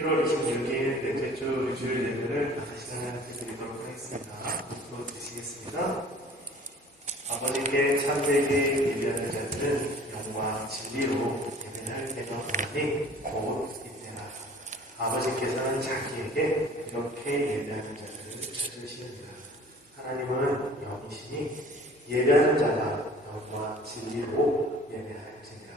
1월 26일 넷째 주 주일 예배를 시작해드리도록 하겠습니다. 앞으로 드시겠습니다. 아버님께 참되게 예배하는 자들은 영과 진리로 예배할 때가 오나니 곧 이때라. 아버지께서는 자기에게 이렇게 예배하는 자들을 찾으시느니라. 하나님은 영이시니 예배하는 자가 영과 진리로 예배할지니라.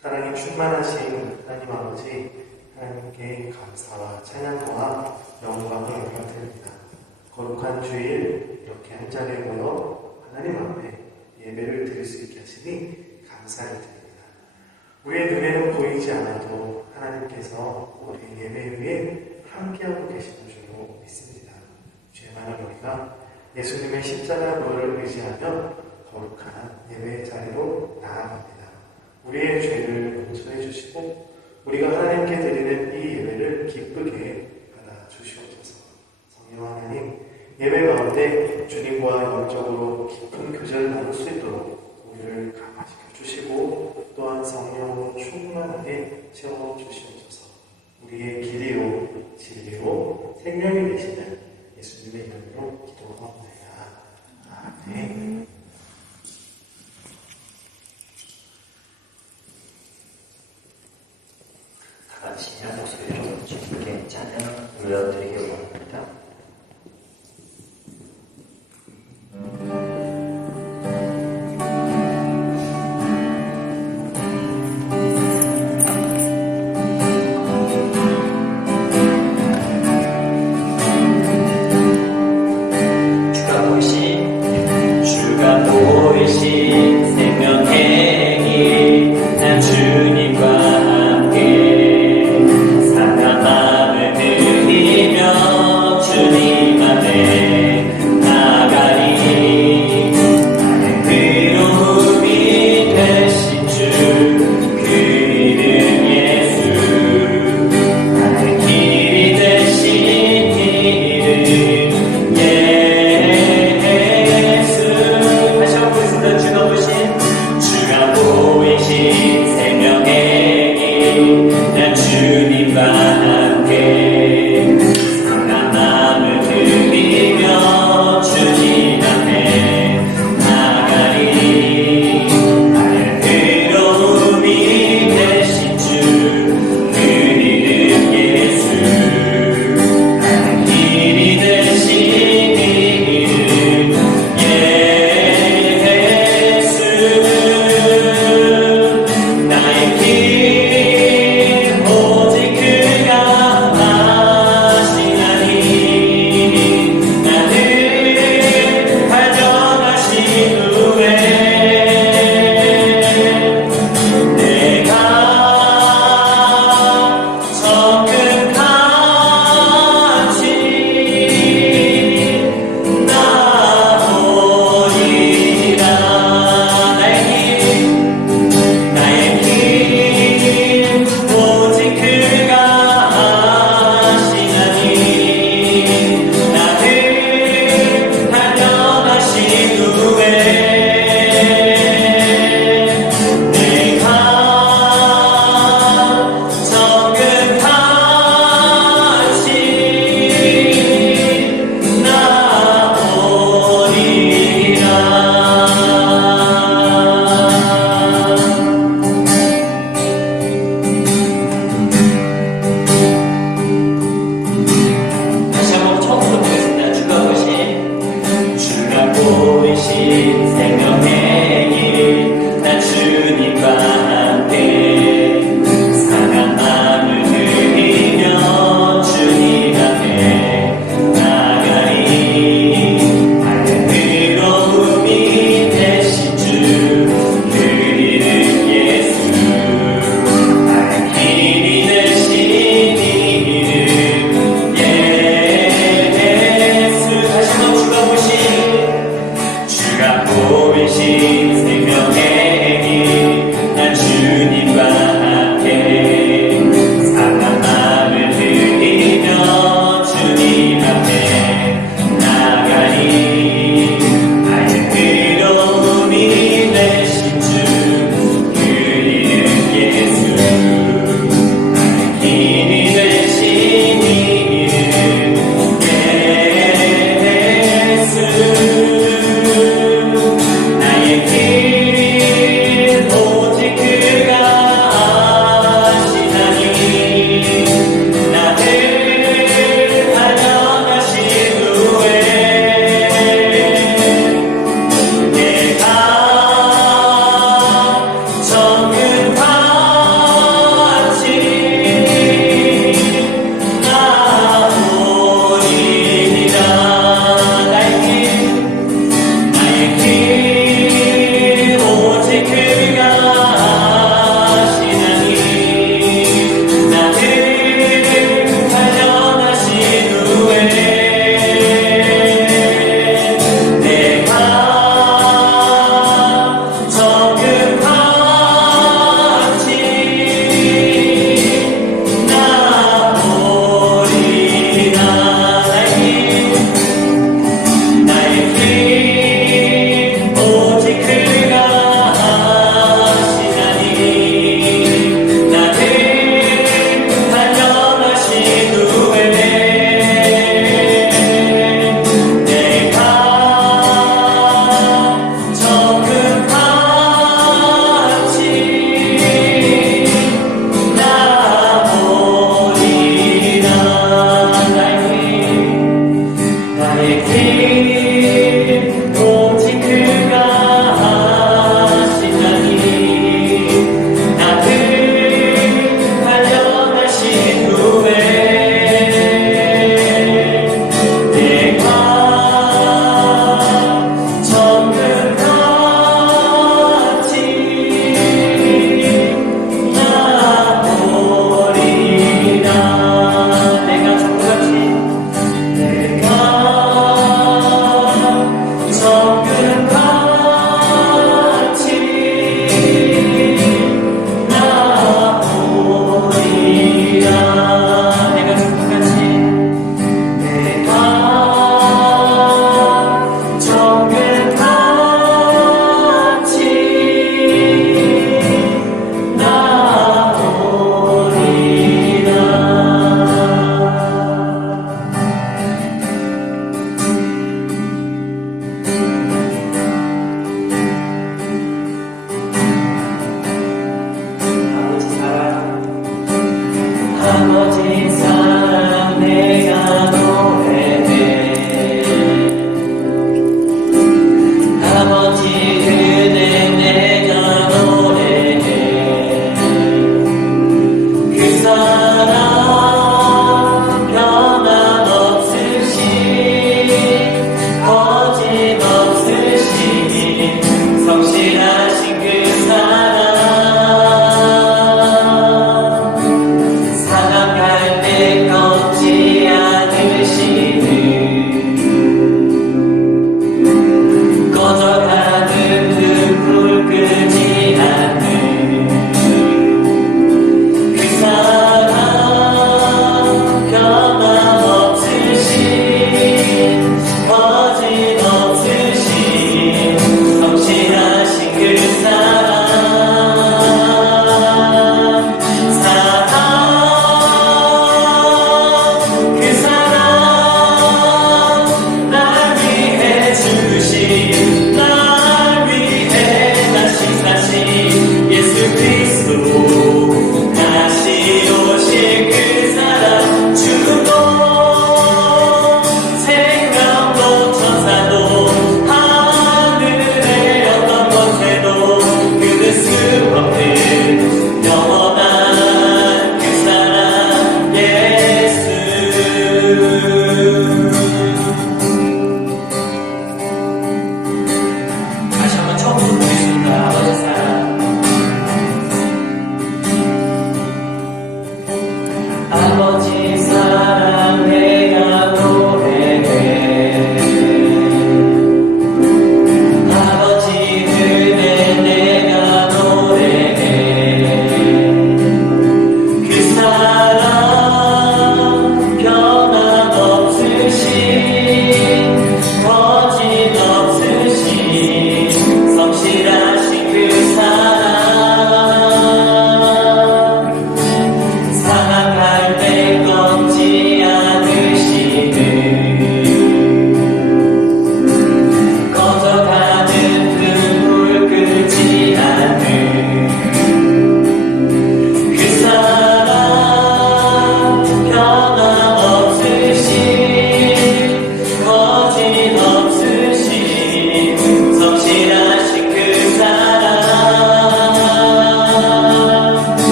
사랑이 충만하신 하나님 아버지, 하나님께 감사와 찬양과 영광을 올려드립니다. 거룩한 주일 이렇게 한자리에 모여 하나님 앞에 예배를 드릴 수 있게 하시니 감사를 드립니다. 우리의 눈에는 보이지 않아도 하나님께서 우리 예배 위에 함께하고 계시는 줄로 믿습니다. 죄 많은 우리가 예수님의 십자가 보혈을 의지하며 거룩한 예배의 자리로 나아갑니다. 우리의 죄를 용서해 주시고 우리가 하나님께 드리는 이 예배를 기쁘게 받아 주시옵소서. 성령 하나님, 예배 가운데 주님과 영적으로 깊은 교제를 나눌 수 있도록 우리를 강화시켜 주시고 또한 성령으로 충만하게 채워 주시옵소서. 우리의 길이요 진리요 생명이 되시는 예수님의 이름으로 기도하옵나이다. 아멘. 같이 한 목소리로 주님께 찬양 올려드리기 원합니다. 주가 보이신 생명행위 난 주님과 함께 사랑 마음을 드리며 주님 앞에 나가리. 나의 의로움이 되신 주 그 이름 예수, 나의 길이 되신 이름 예수. 다시 한번 보겠습니다. 주가 보이신 생명행위 난 주님과 함께 상한 마음을 드리며 주님 앞에 나가리. 나의 의로움이 되신 주 그 이름 예수, 나의 길이 되신 이름 예수. 나의 길 오직 그 거짓 사랑 내가 노래해 아버지 그대 내가 노래해 그 사랑 변함없으신 거짓없으신 성실하신 그 사랑 사랑할 때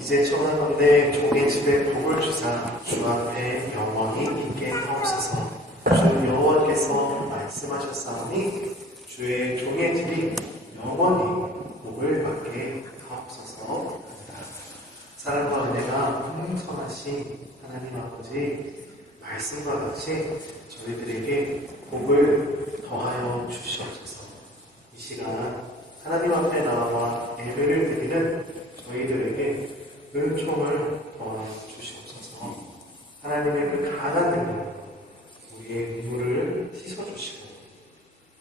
이제 청하건대 종의 집에 복을 주사 주 앞에 영원히 있게 하옵소서. 주 여호와께서 말씀하셨사오니 주의 종의 집이 영원히 복을 받게 하옵소서. 사랑과 은혜가 풍성하신 하나님 아버지 말씀과 같이 저희들에게 복을 더하여 주시옵소서. 이 시간 하나님 앞에 나와 예배를 드리는 저희들에게 은총을 더하여 주시옵소서. 하나님의 그 강한 능력으로 우리의 눈물을 씻어주시고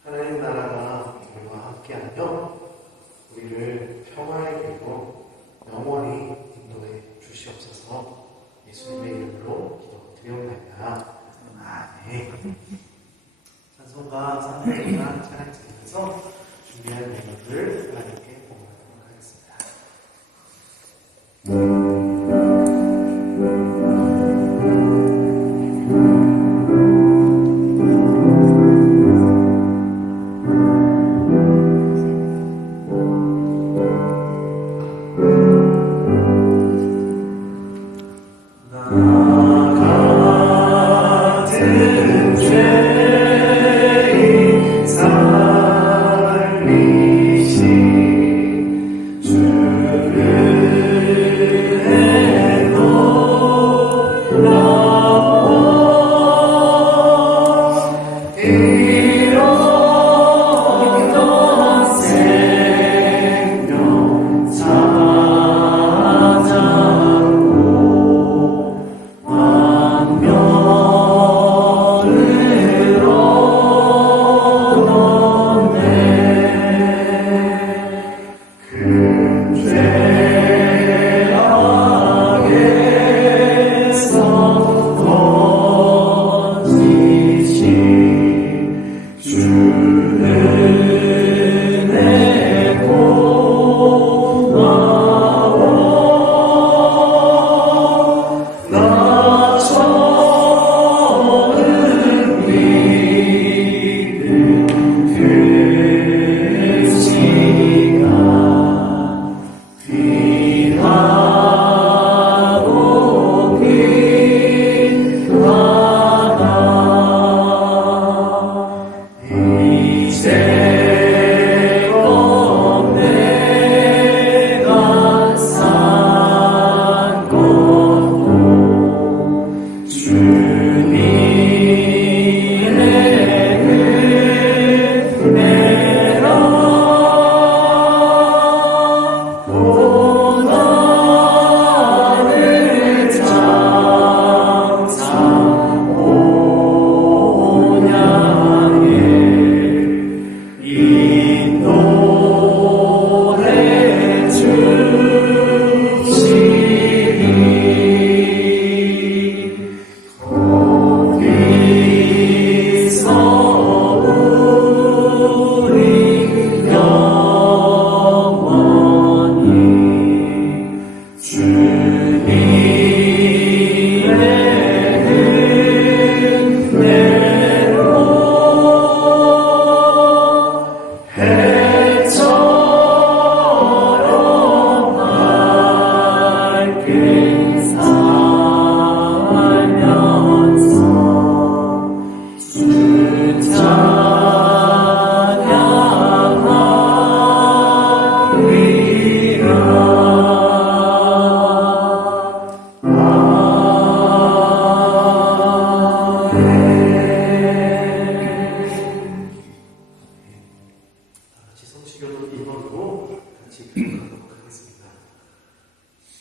하나님 나라가 우리와 함께하며 우리를 평화의 길로 영원히 인도해 주시옵소서. 예수님의 이름으로 기도드리옵나이다. 아멘. 찬송가 300장 찬양 드리면서 준비한 예물을 하나님께 공유하도록 하겠습니다.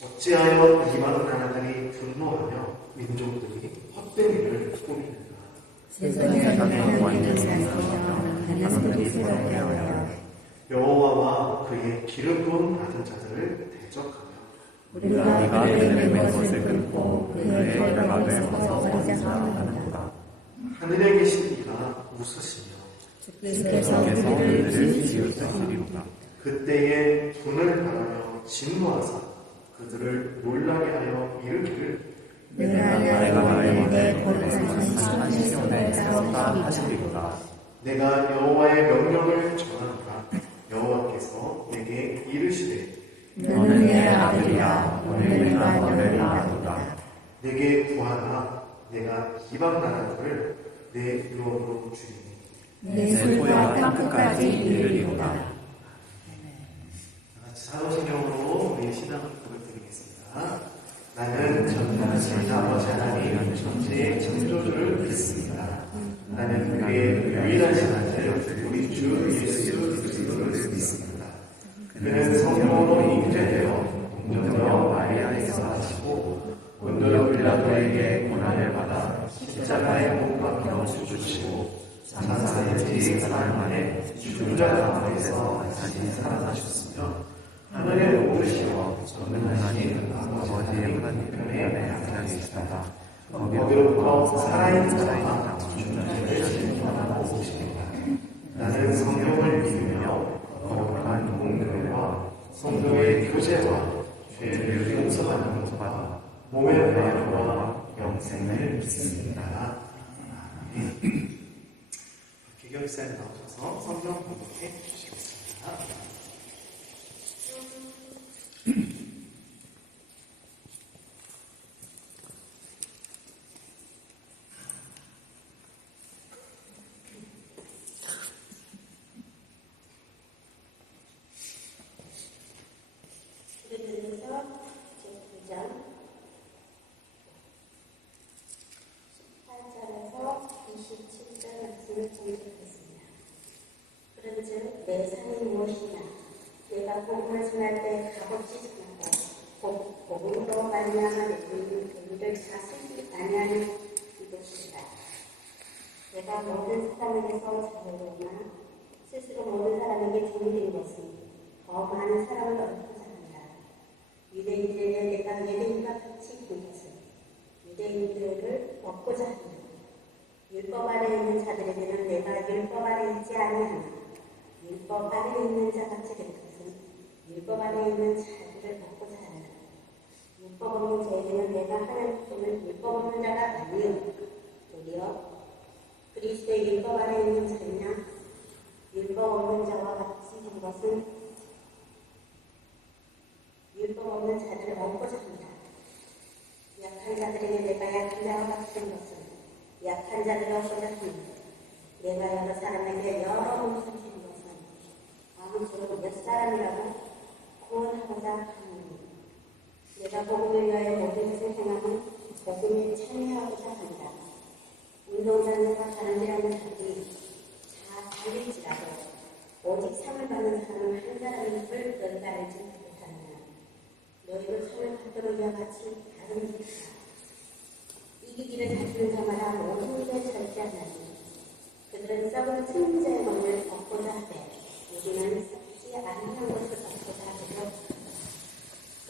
어찌하여 이 많은 나라들이 분노하며 민족들이 헛된 일을 꾸미는가. 세상에 완전히 사랑하며 하나님을 부러워하여 여호와와 그의 기름 부음 받은 자들을 대적하며 우리가 그의 맹 것을 끊고 그의 결박을 벗어버리자 하는도다. 하늘에 계신 이가 웃으시며 주께서 그들을 지으시리로다. 그때에 분을 바라며 진노하사 그들을 놀라게 하여 이르기를 내가 나의 내 거룩한 시온에 세웠다 하시리로다. 내가 여호와의 명령을 전하노라. 여호와께서 내게 이르시되 너는 내 아들이라 오늘 내가 너를 낳았도다. 내게 구하나 내가 이방 나라들을 내 유업으로 주리니 내 소유와 땅끝까지 이르리로다. 다 같이 사도신경으로 우리의 신앙을 고백드리겠습니다. 나는 전능하신 아버지 하나님 전지의 창조주를 믿습니다. 나는 그의 유일하신 아들 우리 주 예수 그리스도를 믿습니다. 그는 성령으로 잉태되어 동정녀 마리아에서 나시고 본토 빌라도에게 고난을 받아 십자가에 못 박혀 죽으시고 장사일지 사흘 만에 죽은 자 가운데서 다시 살아나셨으며 하늘에 오르시어 전능하신 아버지 하나님 편에 앉아 계시다가 거기로부터 살아있는 자와 죽은 자를 심판하러 오십니다. 나는 성령을 믿으며 거룩한 공교회와 성도의 교제와 죄를 용서하는 것과 몸의 회복과 영생을 믿습니다. 아멘. 기경사에 나오셔서 성경 공부해 주시겠습니다. 그들에서 제9장 18절에서 27절 말씀을 전달하겠습니다. 그런즉 내 삶이 무엇이냐? 내가 복음을 전할 때 값없이 전하고 복음으로 말미암아 내리는 그들을 자수지 아니하는 이것이다. 내가 모든 사람에게서 자유로우나 스스로 모든 사람에게 종이 된 것은 더 많은 사람을 얻고자 한다. 유대인들에게 내가 유대인과 같이 된 것은 유대인들을 얻고자 한다. 율법 아래에 있는 자들에게는 내가 율법 아래에 있지 아니하나 율법 아래에 있는 자 같이 된 것은 율법 아래에 있는 자들을 얻고자 한다. 율법 없는 자에게는 내가 하나님 손을 율법 없는 자가 아니요 도리어 그리스도의 율법 아래에 있는 자이냐 율법 없는 자와 같이 된 것은 율법 없는 자들을 얻고자 한다. 약한 자들에게 내가 약한 자와 같이 된 것은 약한 자들을 얻고자 한다. 내가 여러 사람에게 여러 몸을 준 것은 아무쪼록 몇 사람이라도 구원하고자 하느니 내가 복음을 위하여 모든 것을 행하면 복음에 참여하고자 한다. 운동장과 다른지라는 자들이 다 달릴지라도 오직 상을 받는 사람은 한 사람임을 너희가 알지 못하느냐. 너희도 상을 받도록 이와 같이 다른 짓이다. 이기기를 다투는 자마다 모든 일에 절제하나니 그들은 썩은 승리자의 몸을 얻고자 하되 우리는 썩지 아니한 것을 얻고자 하고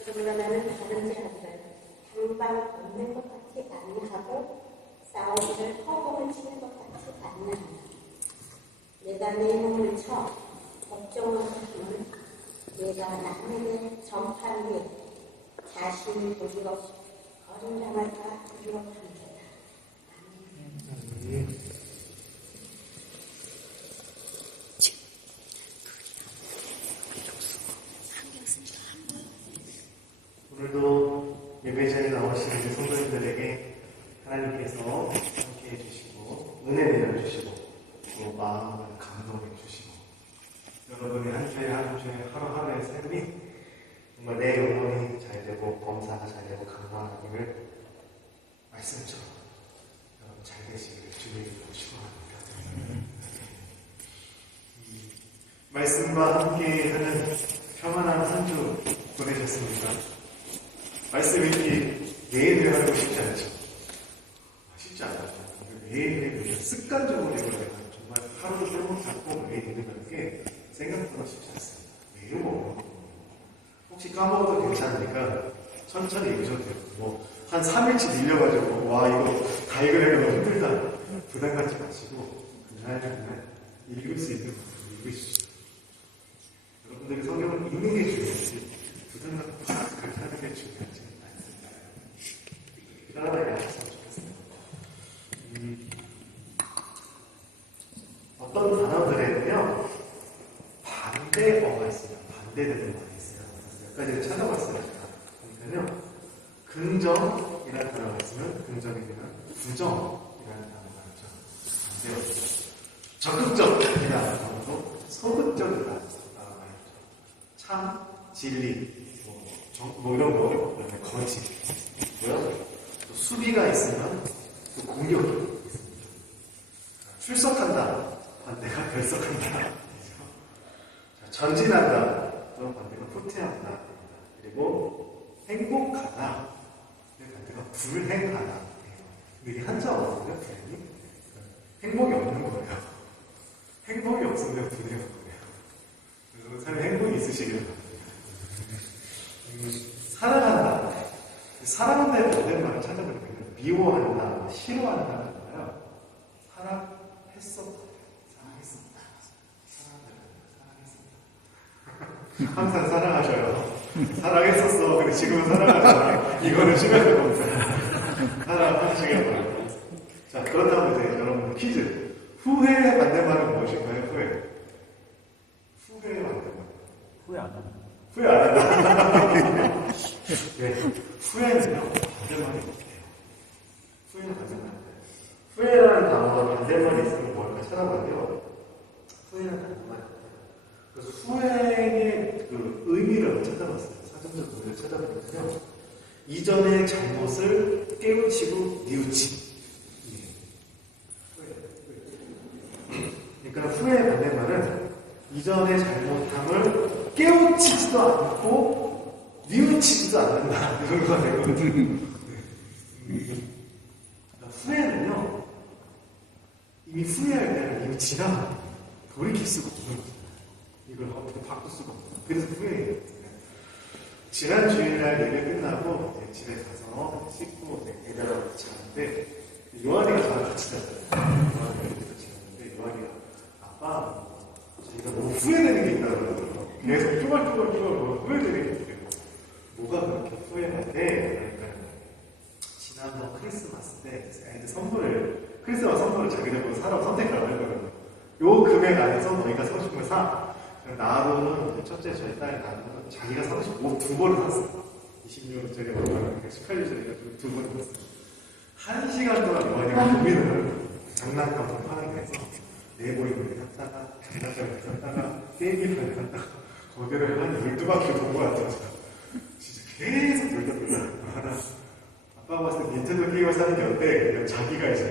그러므로 나는 다른 자들을 당방 없는 것 같이 아니하고 싸우기를 허공을 치는 것 같이 아니하나. 내가 내 몸을 쳐 법정하면 내가 남에게 전파한 후에 자신이 도리어 어린자마다 유혹합니다. 오늘도 예배자에 나오시는 성도님들에게 하나님께서 함께 해주시고 은혜 내려주시고 또 마음을 감동해 주시고 여러분의 한 주에 한 주에 하루하루의 삶이 정말 내 영혼이 잘 되고 범사가 잘 되고 강건하기를 말씀처럼 여러분 잘 되시기를 주님으로 축원합니다. 말씀과 함께하는 평안한 한 주 보내셨습니까? 말씀 읽기 매일 하고 싶지 않죠? 쉽지 않아요. 매일 습관적으로 읽어야 정말 하루도 빼고 잡고 매일 읽는 게 생각보다 쉽지 않습니다. 매일 먹어요. 혹시 까먹어도 괜찮으니까 천천히 읽으셔도 돼요. 한 3일치 밀려가지고 와 이거 다 읽으려면 너무 힘들다 부담 갖지 마시고 그날 읽을 수 있는 만큼 읽으시죠. 여러분들이 성경을 읽는 게 중요하지 부담 갖고 그렇게 하는 게 중요하지 않습니다. 편안하게 하셨으면 좋겠습니다. 어떤 단어들에는요 반대어가 있습니다. 반대되는 말이 있어요. 몇 가지를 찾아봤어요. 제가. 뭐냐면요. 긍정이라는 단어가 있으면 긍정이 되면 부정이라는 단어가 있죠. 근데요. 적극적이라는 단어도 소극적이라는 단어가 있죠. 참, 진리, 뭐 이런 거, 그다음에 거짓, 뭐요? 또 수비가 있으면 또 공격이 있습니다. 출석한다, 반대가 결석한다. 전진한다, 또 반대가 후퇴한다. 그리고 행복하다, 반대가 불행하다. 근데 이게 한자어거든요, 불행이. 행복이 없는 거예요. 행복이 없으면 불행한 거예요. 그래서 삶에 행복이 있으시길 바랍니다. 사랑한다. 사랑한다의 반대말을 찾아보니까 미워한다, 싫어한다잖아요. 사랑했었다. 사랑했었다. 사랑한다. 항상 사랑하셔요. 사랑했었어. 근데 지금은 사랑하잖아. 이거는 심각한 겁니다. 사랑하시길 바랍니다. 자, 그렇다면 이제 여러분 퀴즈. 후회의 반대말은 무엇일까요? 후회의 반대말. 후회 안 한다. 후회 안 한다. 네. 후회는요, 반대말이 없대요. 후회는 반대말인데. 후회라는 단어가 반대말이 있으면 뭘까 찾아봐요. 후회는 반대말이 없대요. 그래서 후회의 그 의미를 찾아봤어요. 사전적 의미를 찾아보면요. 이전의 잘못을 깨우치고 뉘우친. 그러니까 후회의 반대말은 이전의 잘못함을 깨우치지도 않고 뉘우치지도 않는다. 이런 거가 되거든요. 후회는요, 이미 후회할 때는 이미 지나가 돌이킬 수가 없는 거죠. 이걸 어떻게 바꿀 수가 없어요. 그래서 후회해요. 지난 주일날 예배 끝나고 이제 집에 가서 씻고 애들하고 같이 자는데 요한이가 저랑 같이 잤어요. 요한이가 같이 잤는데 요한이가 아빠 저희가 너무 후회되는 게 있다고 그러더라고요. 계속 쪼글쪼글 후회되는 게 있대요. 뭐가 그렇게 후회가 돼? 그러니까 지난번 크리스마스 때 애들 크리스마스 선물을 자기네보고 사라고 선택을 하거든요. 요 금액 안에서 너희가 사고 싶은 걸 사. 나로는 첫째 저희 딸이 나로는 자기가 사고 싶은 옷 2번을 샀어요. 26년짜리 얼마나 18년짜리가 2번을 샀어요. 1시간 동안 요한이가 고민을 장난감 파는 데서 네모이를 샀다가 장난감을 샀다가 게임기판을 샀다가 거기를 한 12바퀴 돈 것 같아요. 진짜 계속 돌다 아빠가 봤을 때 닌텐도 게임을 사는 게 어때? 그러니까 자기가 이제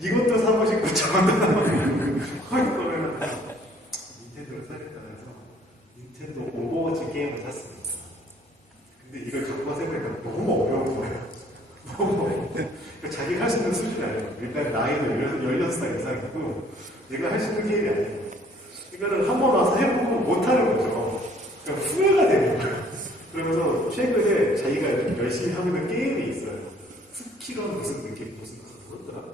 이것도 사고 싶고 저것도 사고 싶고 그러면 닌텐도를 사겠다 해서 닌텐도 오버워치 게임을 샀습니다. 근데 이걸 갖고 와서 해보니까 너무 어려운 거예요. 너무 어려워. 자기가 할 수 있는 수준이 아니에요. 일단 나이도 16살 이상이고 내가 할 수 있는 게임이 아니에요. 이거를 한 번 와서 해보고 못하는 거죠. 그러니까 후회가 되는 거예요. 그러면서 최근에 자기가 열심히 하고 있는 게임이 있어요. 스키런 무슨 뭐였더라?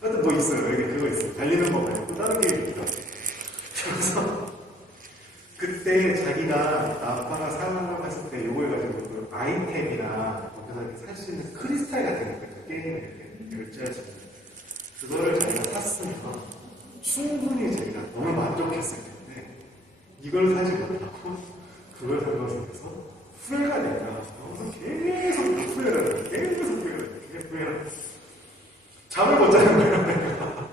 하여튼 뭐 있어요. 여기 그거 있어요. 달리는 거 말고 다른 게임 있더라고요. 그래서 그때 자기가 아빠가 사용하려고 했을 때 이걸 가지고 그 아이템이나 거기서 살 수 있는 크리스탈 같은 거 있거든요. 게임에 이렇게 결제할 수 있는 그거를 자기가 샀으면 충분히 자기가 너무 만족했을 텐데 이걸 사지 못하고 그걸 산 것에 대해서 후회가 되니까 계속 후회를 계속 후회를 잠을 못 자는 거예요.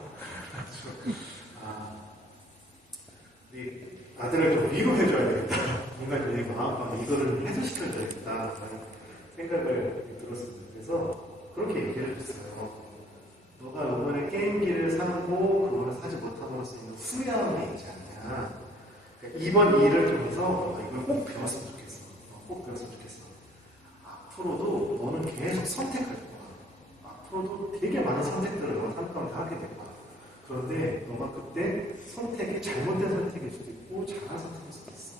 우리 아들을 좀 위로해줘야 되겠다. 뭔가 좀 마음껏 이거를 해소시켜줘야겠다. 라는 생각을 들었습니다. 그래서 그렇게 얘기를 했어요. 너가 이번에 게임기를 사고 그거를 사지 못함으로써 있는 후회함이 있지 않냐. 그러니까 이번 일을 통해서 이걸 꼭 배웠으면 좋겠어. 꼭 배웠으면 좋겠어. 앞으로도 너는 계속 선택할 거야. 앞으로도 되게 많은 선택들을 너가 삶 가운데 하게 될 거야. 그런데 너가 그때 선택이 잘못된 선택일 수도 있고 잘한 선택일 수도 있어.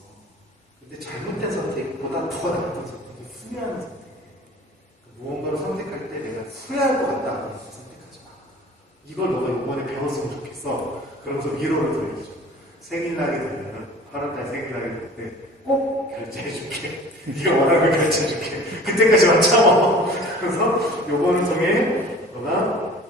근데 잘못된 선택보다 더 나쁜 선택이 후회하는 선택이에요. 무언가를 선택할 때 내가 후회할 것 같다 하는 것을 선택하지 마. 이걸 너가 이번에 배웠으면 좋겠어. 그러면서 위로를 드려야죠. 생일날이 되면 8월달 생일날이 될 때 꼭 결제해줄게. 네가 원하는 걸 결제해줄게. 그때까지만 참아. 그래서 요거를 통해 너가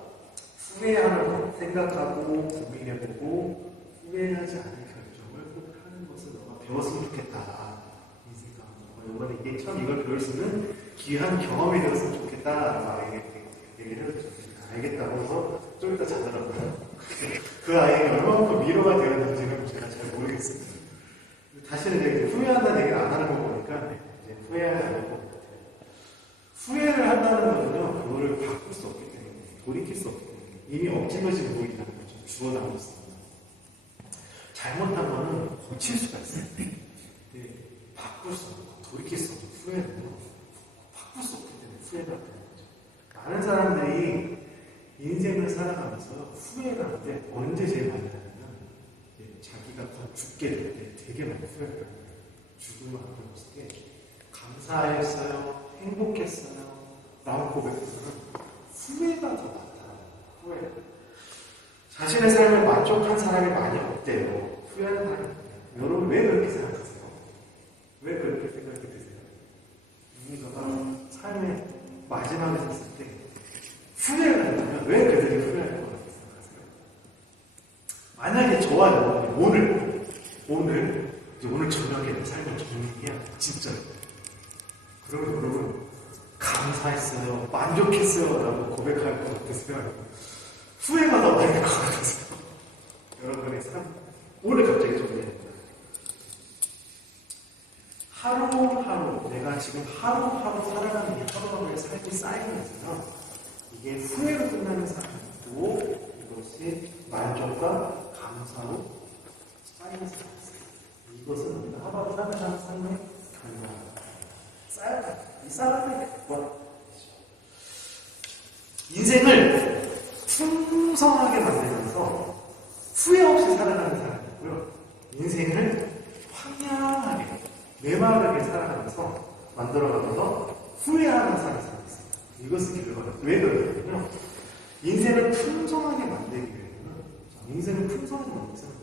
후회하는 것 생각하고 고민해보고 후회하지 않을 결정을 꼭 하는 것을 너가 배웠으면 좋겠다. 이 생각을 너가 이번에 이게 참 이걸 배울 수 있는 귀한 경험이 되었으면 좋겠다라고 아이에게 얘기를 해줬어요. 알겠다고 해서 좀 이따 자더라고요. 그 아이에게 얼마만큼 위로가 되었는지는 제가 잘 모르겠습니다. 다시는 이제 후회한다는 얘기를 안 하는 거 보니까 이제 후회하지 않을 것 같아요. 후회를 한다는 거는요, 그거를 바꿀 수 없기 때문에, 돌이킬 수 없기 때문에, 이미 엎질러진 보이라는 걸 좀 주워담고 있습니다. 잘못한 거는 고칠 수가 있어요. 근데 바꿀 수 없고, 돌이킬 수 없는 후회는 바꿀 수 없기 때문에 후회가 되는 거죠. 많은 사람들이 인생을 살아가면서 후회를 하는데 언제 제일 많이 하냐면 자기가 곧 죽게 될 때 되게 많이 후회를 해요. 죽음을 앞에 봤을 때 감사했어요, 행복했어요 라고 고백하면 후회가 더 많다. 후회. 자신의 삶에 만족한 사람이 많이 없대요. 후회하는 사람이 없대요. 여러분 왜 그렇게 생각하세요? 왜 그렇게 생각이 드세요? 누군가가 삶의 마지막에 섰을 때 후회를 한다면 왜 그들이 후회할 거라고 생각하세요? 만약에 저와 여러분이 오늘 저녁에 내 삶을 정리해야 돼. 진짜. 그러면 여러분 감사했어요, 만족했어요 라고 고백할 것 같으세요? 후회가 더 많이 날 것 같으세요? 여러분의 삶 오늘 갑자기 정리합니다. 하루하루 내가 지금 하루하루 살아가는 이 하루하루의 삶이 쌓이면서요, 이게 후회로 끝나는 삶이고 이것이 만족과 감사로 쌓이는 삶이에요. 이것은 우리가 하루하루 살아가는 삶의 결과입니다. 쌓여가요. 이 쌓아가는 결과. 인생을 풍성하게 만들면서 후회 없이 살아가는 사람이고요. 인생을 황량하게 메마르게 살아가면서 만들어가면서 후회하는 사람이 있어요. 이것은 결과예요. 왜 그러냐면요, 인생을 풍성하게 만들기 위해서는, 인생을 풍성하게 만들기 위해서는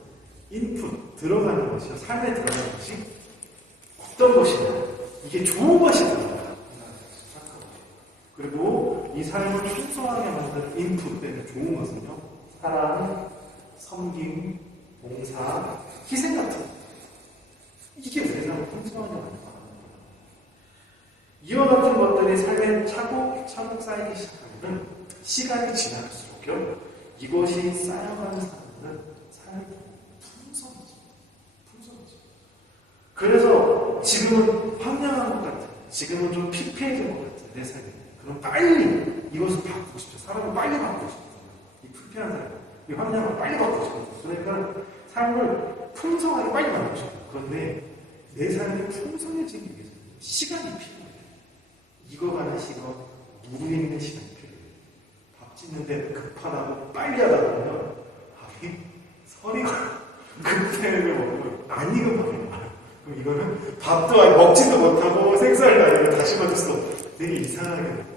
인풋, 들어가는 것이요, 삶에 들어가는 것이 어떤 것이냐, 이게 좋은 것이 들어가요. 그리고 이 삶을 풍성하게 만드는 인풋 때문에 좋은 것은요, 사랑, 섬김, 봉사, 희생 같은 것. 이게 우리 삶을 풍성하게 만드는 거예요. 이와 같은 것들이 삶에 차곡차곡 쌓이기 시작하면 시간이 지날수록요, 이것이 쌓여가는 삶은 삶이 풍성해져. 그래서 지금은 황량한 것 같아요. 지금은 좀 피폐해진 것 같아요. 내 삶이. 그럼 빨리 이것을 바꾸고 싶죠. 사람을 빨리 바꾸고 싶어요. 이 불편한 사람, 이 환경을 빨리 바꾸고 싶어요. 그러니까 삶을 풍성하게 빨리 만들고 싶어요. 그런데 내 삶이 풍성해지기 위해서는 시간이 필요해요. 익어가는 시간, 무르익는 시간이 필요해요. 밥 짓는데 급하다고 빨리 하다 보면 밥이 서리가 그때를 먹으면 안 익어버려요. 그럼 이거는 밥도 아예 먹지도 못하고 생쌀도 아니고 다시 받을 수 없어요. 되게 이상하게 되는 거죠.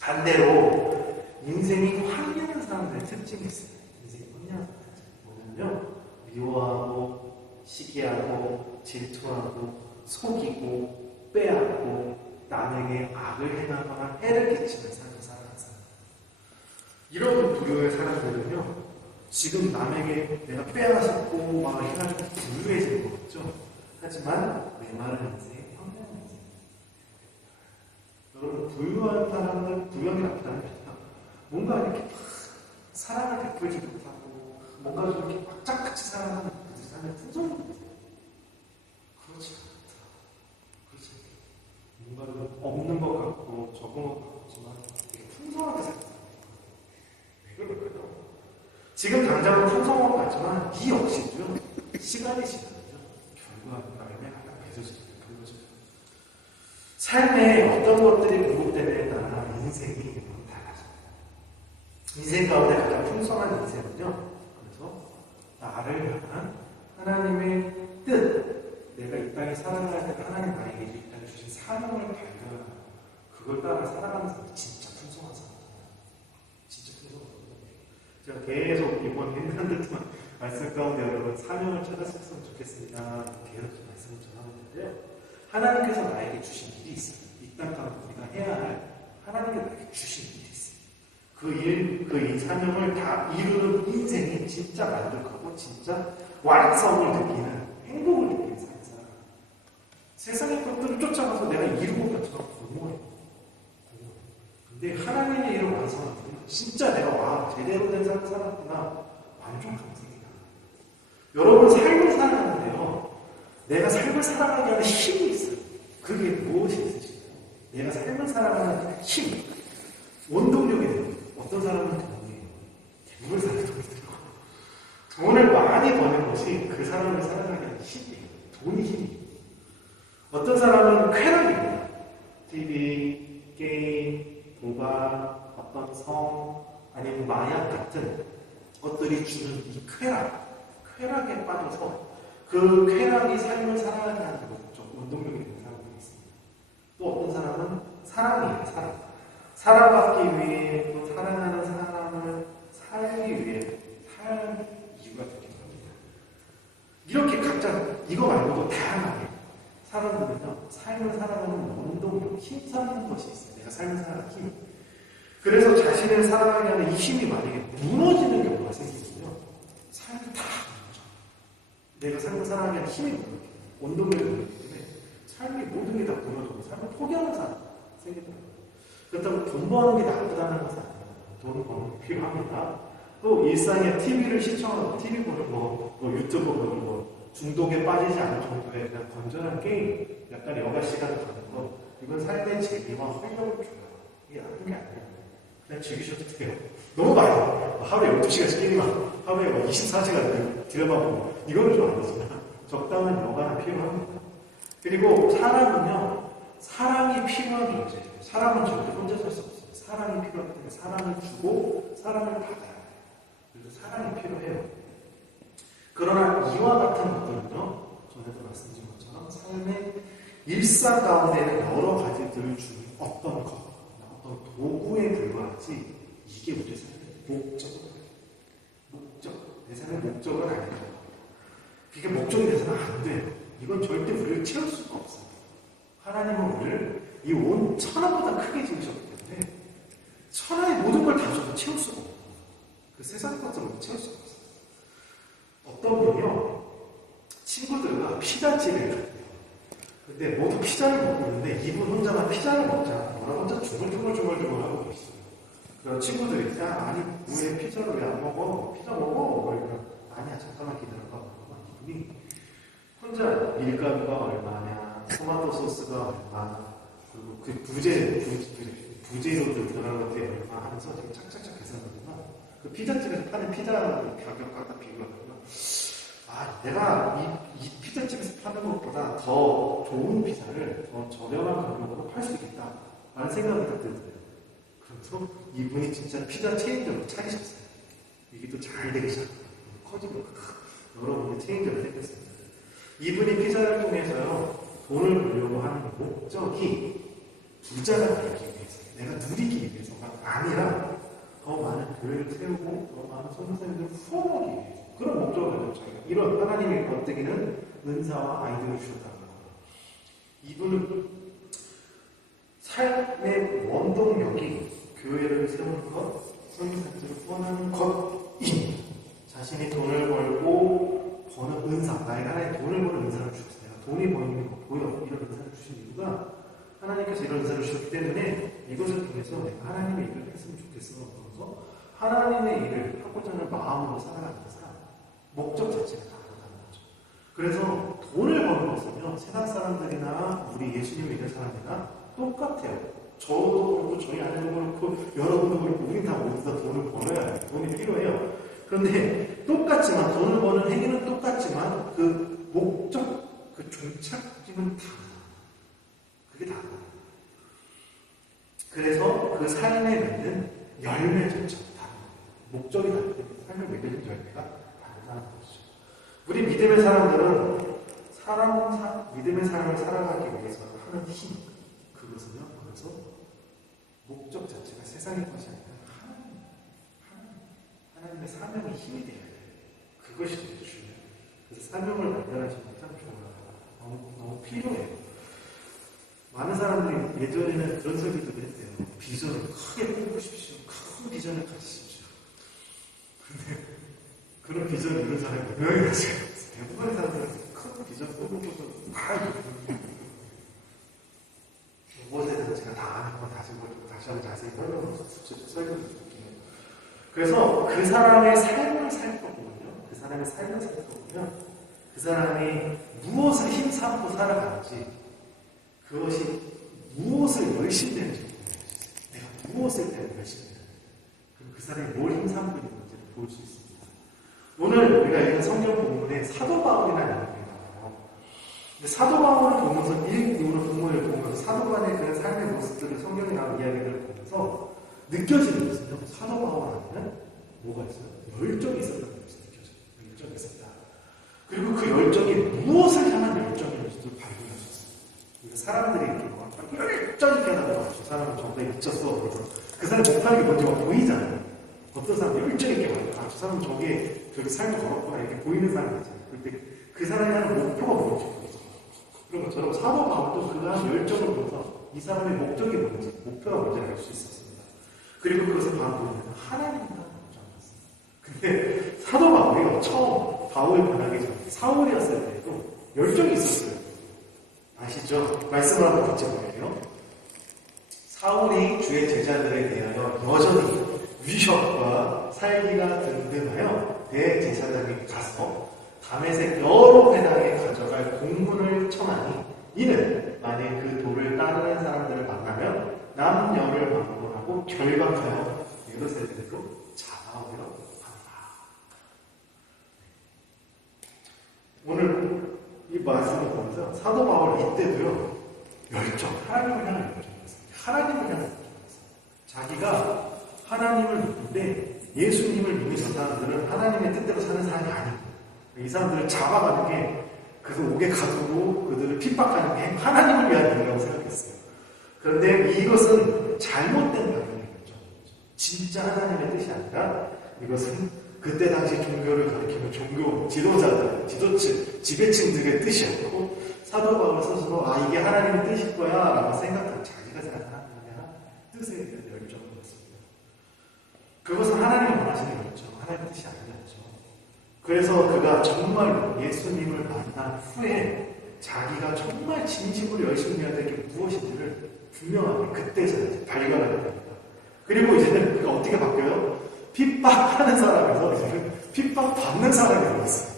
반대로 인생이 황량한 사람들의 특징이 있어요. 인생이 황량한 사람들 뭐냐면 미워하고 시기하고 질투하고 속이고 빼앗고 남에게 악을 행하거나 해를 끼치는 삶을 살아가는 사람. 이런 부류의 사람들은요, 지금 남에게 내가 빼앗았고 막 해가지고 부유해지는 것 같죠. 하지만 메마른 인생, 황량한 인생. 여러분, 부유한 사람들, 부유하게 나타나는 게 아니라 뭔가 이렇게 사랑을 베풀지 못하고 뭔가 좀 이렇게 꽉짝같이 살아가는 그들 삶의 풍성한 것 같아요. 그렇지 않다. 그렇지 않다. 뭔가 좀 없는 것 같고 적은 것 같지만 되게 풍성하게 살다. 왜 그럴까요? 지금 당장은 풍성한 것 같지만 이 역시도요, 시간이 지나면요, 결과가 약간 맺어지는 그거죠. 삶에 어떤 것들이 공급되느냐에 따라 인생이 달라져요. 인생 가운데 가장 풍성한 인생은요, 그래서 나를 향한 하나님의 뜻, 내가 이 땅에 살아갈 때 하나님 나에게 이 땅에 주신 사명을 발견하고 그걸 따라 살아가는 사람이 진짜 풍성한 사람이에요. 진짜 풍성한 사람이에요. 제가 계속 이번 인간들 동안 말씀 가운데 여러분 사명을 찾았으면 좋겠습니다. 계속 말씀을 전하고 있는데요, 하나님께서 나에게 주신 일이 있어요. 이 땅 가운데 우리가 해야 할 하나님께 나에게 주신 일이 있어요. 그 일, 그 이 사명을 다 이루는 인생이 진짜 만족하고 진짜 완성을 느끼는, 행복을 느끼는 삶을 살아가요. 세상에 이루고 가지고 공허해요. 근데 하나님의 일을 완성하면 진짜 내가 와 제대로 된 삶을 살았구나 만족감 생기다. 여러분 삶을 살아가는데요. 내가 삶을 살아가게 하는 힘이 있어요. 그게 무엇이 있으실까요? 내가 삶을 살아가는 힘, 원동력이 되는 거예요. 어떤 사람은 돈이에요. 대부분 사람이 돈이 들고 돈을 많이 버는 것이 그 사람을 살아가게 하는 힘이에요. 돈이 힘이에요. 어떤 사람은 쾌락입니다. TV, 게임, 도박, 어떤 성, 아니면 마약 같은 것들이 주는 이 쾌락에 빠져서 그 쾌락이 삶을 살아가게 하는 목적, 원동력이 되는 사람들이 있습니다. 또 어떤 사람은 사랑이에요, 사랑. 사랑받기 위해 또 사랑하는 사람을 살기 위해 살 이유가 되기도 합니다. 이렇게 각자 이거 말고도 다양하게 사람들은요, 삶을 살아가는 원동력, 힘쓰는 것이 있어요. 내가 삶을 살아가는 힘. 그래서 자신을 살아가게 하는 이 힘이 만약에 무너지는 경우가 생기면요, 삶이 다 무너져. 내가 삶을 살아가게 하는 힘이 무너져요. 원동력이 무너지기 때문에 삶이 모든 게 다 무너지고 삶을 포기하는 사람이 생기더라고요. 그렇다고 돈 버는 게 나쁘다는 것은 아니에요. 돈 버는 게 필요합니다. 또 일상에 TV를 시청하고 TV 보는 거, 유튜브 보는 거, 중독에 빠지지 않을 정도의 그냥 건전한 게임, 약간 여가 시간을 갖는 거, 이건 삶의 재미와 활력을 줘요. 이게 나쁜 게 아니에요. 그냥 즐기셔도 돼요. 너무 많아요. 하루에 12시간씩 게임하고, 하루에 24시간 드라마 보고, 이거는 좀 아니지만, 적당한 여가는 필요합니다. 그리고 사람은요, 사랑이 필요한 존재예요. 사람은 절대 혼자 살 수 없어요. 사랑이 필요하기 때문에 사랑을 주고, 사랑을 받아야 돼요. 그래서 사랑이 필요해요. 그러나 이와 같은 것들은요, 전에도 말씀드린 것처럼 삶의 일상 가운데는 여러 가지들을 주는 어떤 것, 어떤 도구에 불과하지, 이게 우리 삶의 목적, 내 삶의 목적은 아니에요. 이게 목적이 돼서는 안 돼요. 이건 절대 우리를 채울 수가 없어요. 하나님은 우리를 이 온 천하보다 크게 지으셨기 때문에 천하의 모든 걸 다 주셔도 채울 수가 없어요. 그 세상 것으로 채울 수가 없어요. 어떤 분이요, 친구들과 피자집에 갔대요. 근데 모두 피자를 먹고 있는데 이분 혼자만 피자를 먹자. 혼자 중얼중얼 하고 있어요. 그래서 친구들이, 야, 아니, 왜 피자를 왜 안 먹어? 피자 먹어. 그러니까, 아니야, 잠깐만 기다려봐. 이분이 혼자 밀가루가 얼마냐, 토마토 소스가 얼마나, 그리고 그 부재료들 들어간 것들이 얼마 하면서 되게 착착착 계산하구나. 그 피자집에서 파는 피자 가격과 딱 비교하면, 아, 내가 이 피자집에서 파는 것보다 더 좋은 피자를 더 저렴한 가격으로 팔 수 있겠다. 라는 생각이 딱 들더라고요. 그래서 이분이 진짜 피자 체인점을 차리셨어요. 이게 또 잘 되기 시작해요. 커지고, 여러분의 체인점이 생겼습니다. 이분이 피자를 통해서요, 돈을 벌려고 하는 목적이 부자가 되기 위해서, 내가 누리기 위해서가 아니라 더 많은 교회를 세우고 더 많은 선생님들을 후원하기 위해서 그런 목적을 가지고 자기가 이런 하나님의 번뜩이는 은사와 아이들을 주셨다는 거예요. 이분은 삶의 원동력이 교회를 세우는 것, 선생님들을 후원하는 것이 자신이 돈을 벌고 버는 은사, 나에게 하나의 돈을 버는 은사를 주셨어요. 내가 돈이 버는 거 보여. 이런 은사를 주신 이유가 하나님께서 이런 은사를 주셨기 때문에 이것을 통해서 내가 하나님의 일을 했으면 좋겠어. 그래서 하나님의 일을 하고자 하는 마음으로 살아가는 사람, 목적 자체가 다르다는 거죠. 그래서 돈을 버는 것은요, 세상 사람들이나 우리 예수님을 믿는 사람이나 똑같아요. 저도 그렇고 저희 아내도 그렇고 여러분도 그렇고 우리 다 어디서 돈을 벌어야 해요. 돈이 필요해요. 그런데 똑같지만 돈을 버는 행위는 똑같지만 그 목적, 그 종착지는 달라요. 그게 다르다. 그래서 그 삶에 맺는 열매조차 다른 거예요. 목적이 다르기 때문에 삶을 맺는 열매가 다르다는 것이죠. 우리 믿음의 사람들은 믿음의 삶을 살아가기 위해서 하는 힘, 그것은요, 그래서 목적 자체가 세상의 것이 아니라 하나님의 사명의 힘이 되어야 돼요. 그것이 되게 중요해요. 그래서 사명을 발견하시는 게 참 좋아요. 너무 필요해요. 많은 사람들이 예전에는 그런 소리들을 했대요. 비전을 크게 뽑으십시오. 큰 비전을 가지십시오. 근데 그런 비전을 이룬 사람이 몇 명이나 있어요. 대부분의 사람들은 큰 비전 뽑은 것은 다 이루는 제가 다 아는 건 다시 한번 자세히 설명드릴게요. 그래서 그 사람의 삶을 살펴보면요. 그 사람의 삶을 살펴보면 그 사람이 무엇을 힘삼고 살아가는지 그것이 무엇을 열심히 하는지 내가 무엇을 때문에 열심히 하는지 그리고 그 사람이 뭘 힘삼고 있는 건지를 볼 수 있습니다. 오늘 우리가 읽은 성경 본문에 사도 바울이라는 인물이 나와요. 근데 사도 바울을 보면서 본문을 보면서 사도 바울의 그런 삶의 모습들을 성경에 나온 이야기들을 보면서 느껴지는 것은요. 사도 바울 안에는 뭐가 있어요? 열정이 있었다는 것이 느껴져요. 열정이 있었다. 그리고 그 열정이 무엇을 향한 열정인지도 발견하셨어요. 그러니까 사람들이 이렇게 막 열정 있게 하는 거 같죠. 사람은 저보다 미쳤어. 그래서 그 사람이 못하는 게 뭔지 막 보이잖아요. 어떤 사람이 열정 있게 말해요. 아, 저 사람은 저기 삶을 걸었구나. 이렇게 보이는 사람이 있잖아요. 그때 그 사람이 하는 목표가 뭔지 보이죠. 그런 것처럼 사도 바울도 그가 한 열정을 보면서 이 사람의 목적이 뭔지, 목표가 뭔지 알 수 있었습니다. 그리고 그것을 바로 보면 하나님이라는 목적을 알았습니다. 근데 사도 바울이 처음 바울 변하기 전에 사울이었을 때도 열정이 있었어요. 아시죠? 말씀을 한번 같이 볼게요. 사울이 주의 제자들에 대하여 여전히 위협과 살기가 든든하여 대제사장에게 가서 다메섹 여러 회당에 가져갈 공문을 청하니 이는 만일 그 도를 따르는 사람들을 만나면 남녀를 막론하고 결박하여 예루살렘으로 잡아오려 한다. 오늘 이 말씀을 보면서 사도 바울 이때도요 열정, 하나님을 향한 열정이었어요. 하나님을 향한 열정이었어요. 자기가 하나님을 믿는데 예수님을 믿는 저 사람들은 하나님의 뜻대로 사는 사람이 아닙니다. 이 사람들을 잡아가는 게 그래서 옥에 가두고 그들을 핍박하는 게 하나님을 위한 일이라고 생각했어요. 그런데 이것은 잘못된 방향이었죠. 진짜 하나님의 뜻이 아니라 이것은 그때 당시 종교를 가리키는 종교 지도자들, 지배층들의 뜻이었고 사도 바울 스스로 이게 하나님의 뜻일 거야 라고 생각한 자기가 생각한 하나님의 뜻에 대한 열정이었습니다. 그것은 하나님이 원하시는 열정, 하나님의 뜻이 아니었죠. 그래서 그가 정말로 예수님을 만난 후에 자기가 정말 진심으로 열심히 해야 될 게 무엇인지를 분명하게 그때서야 발견하게 됩니다. 그리고 이제는 그가 어떻게 바뀌어요? 핍박하는 사람에서 이제는 핍박받는 사람이 되었어요.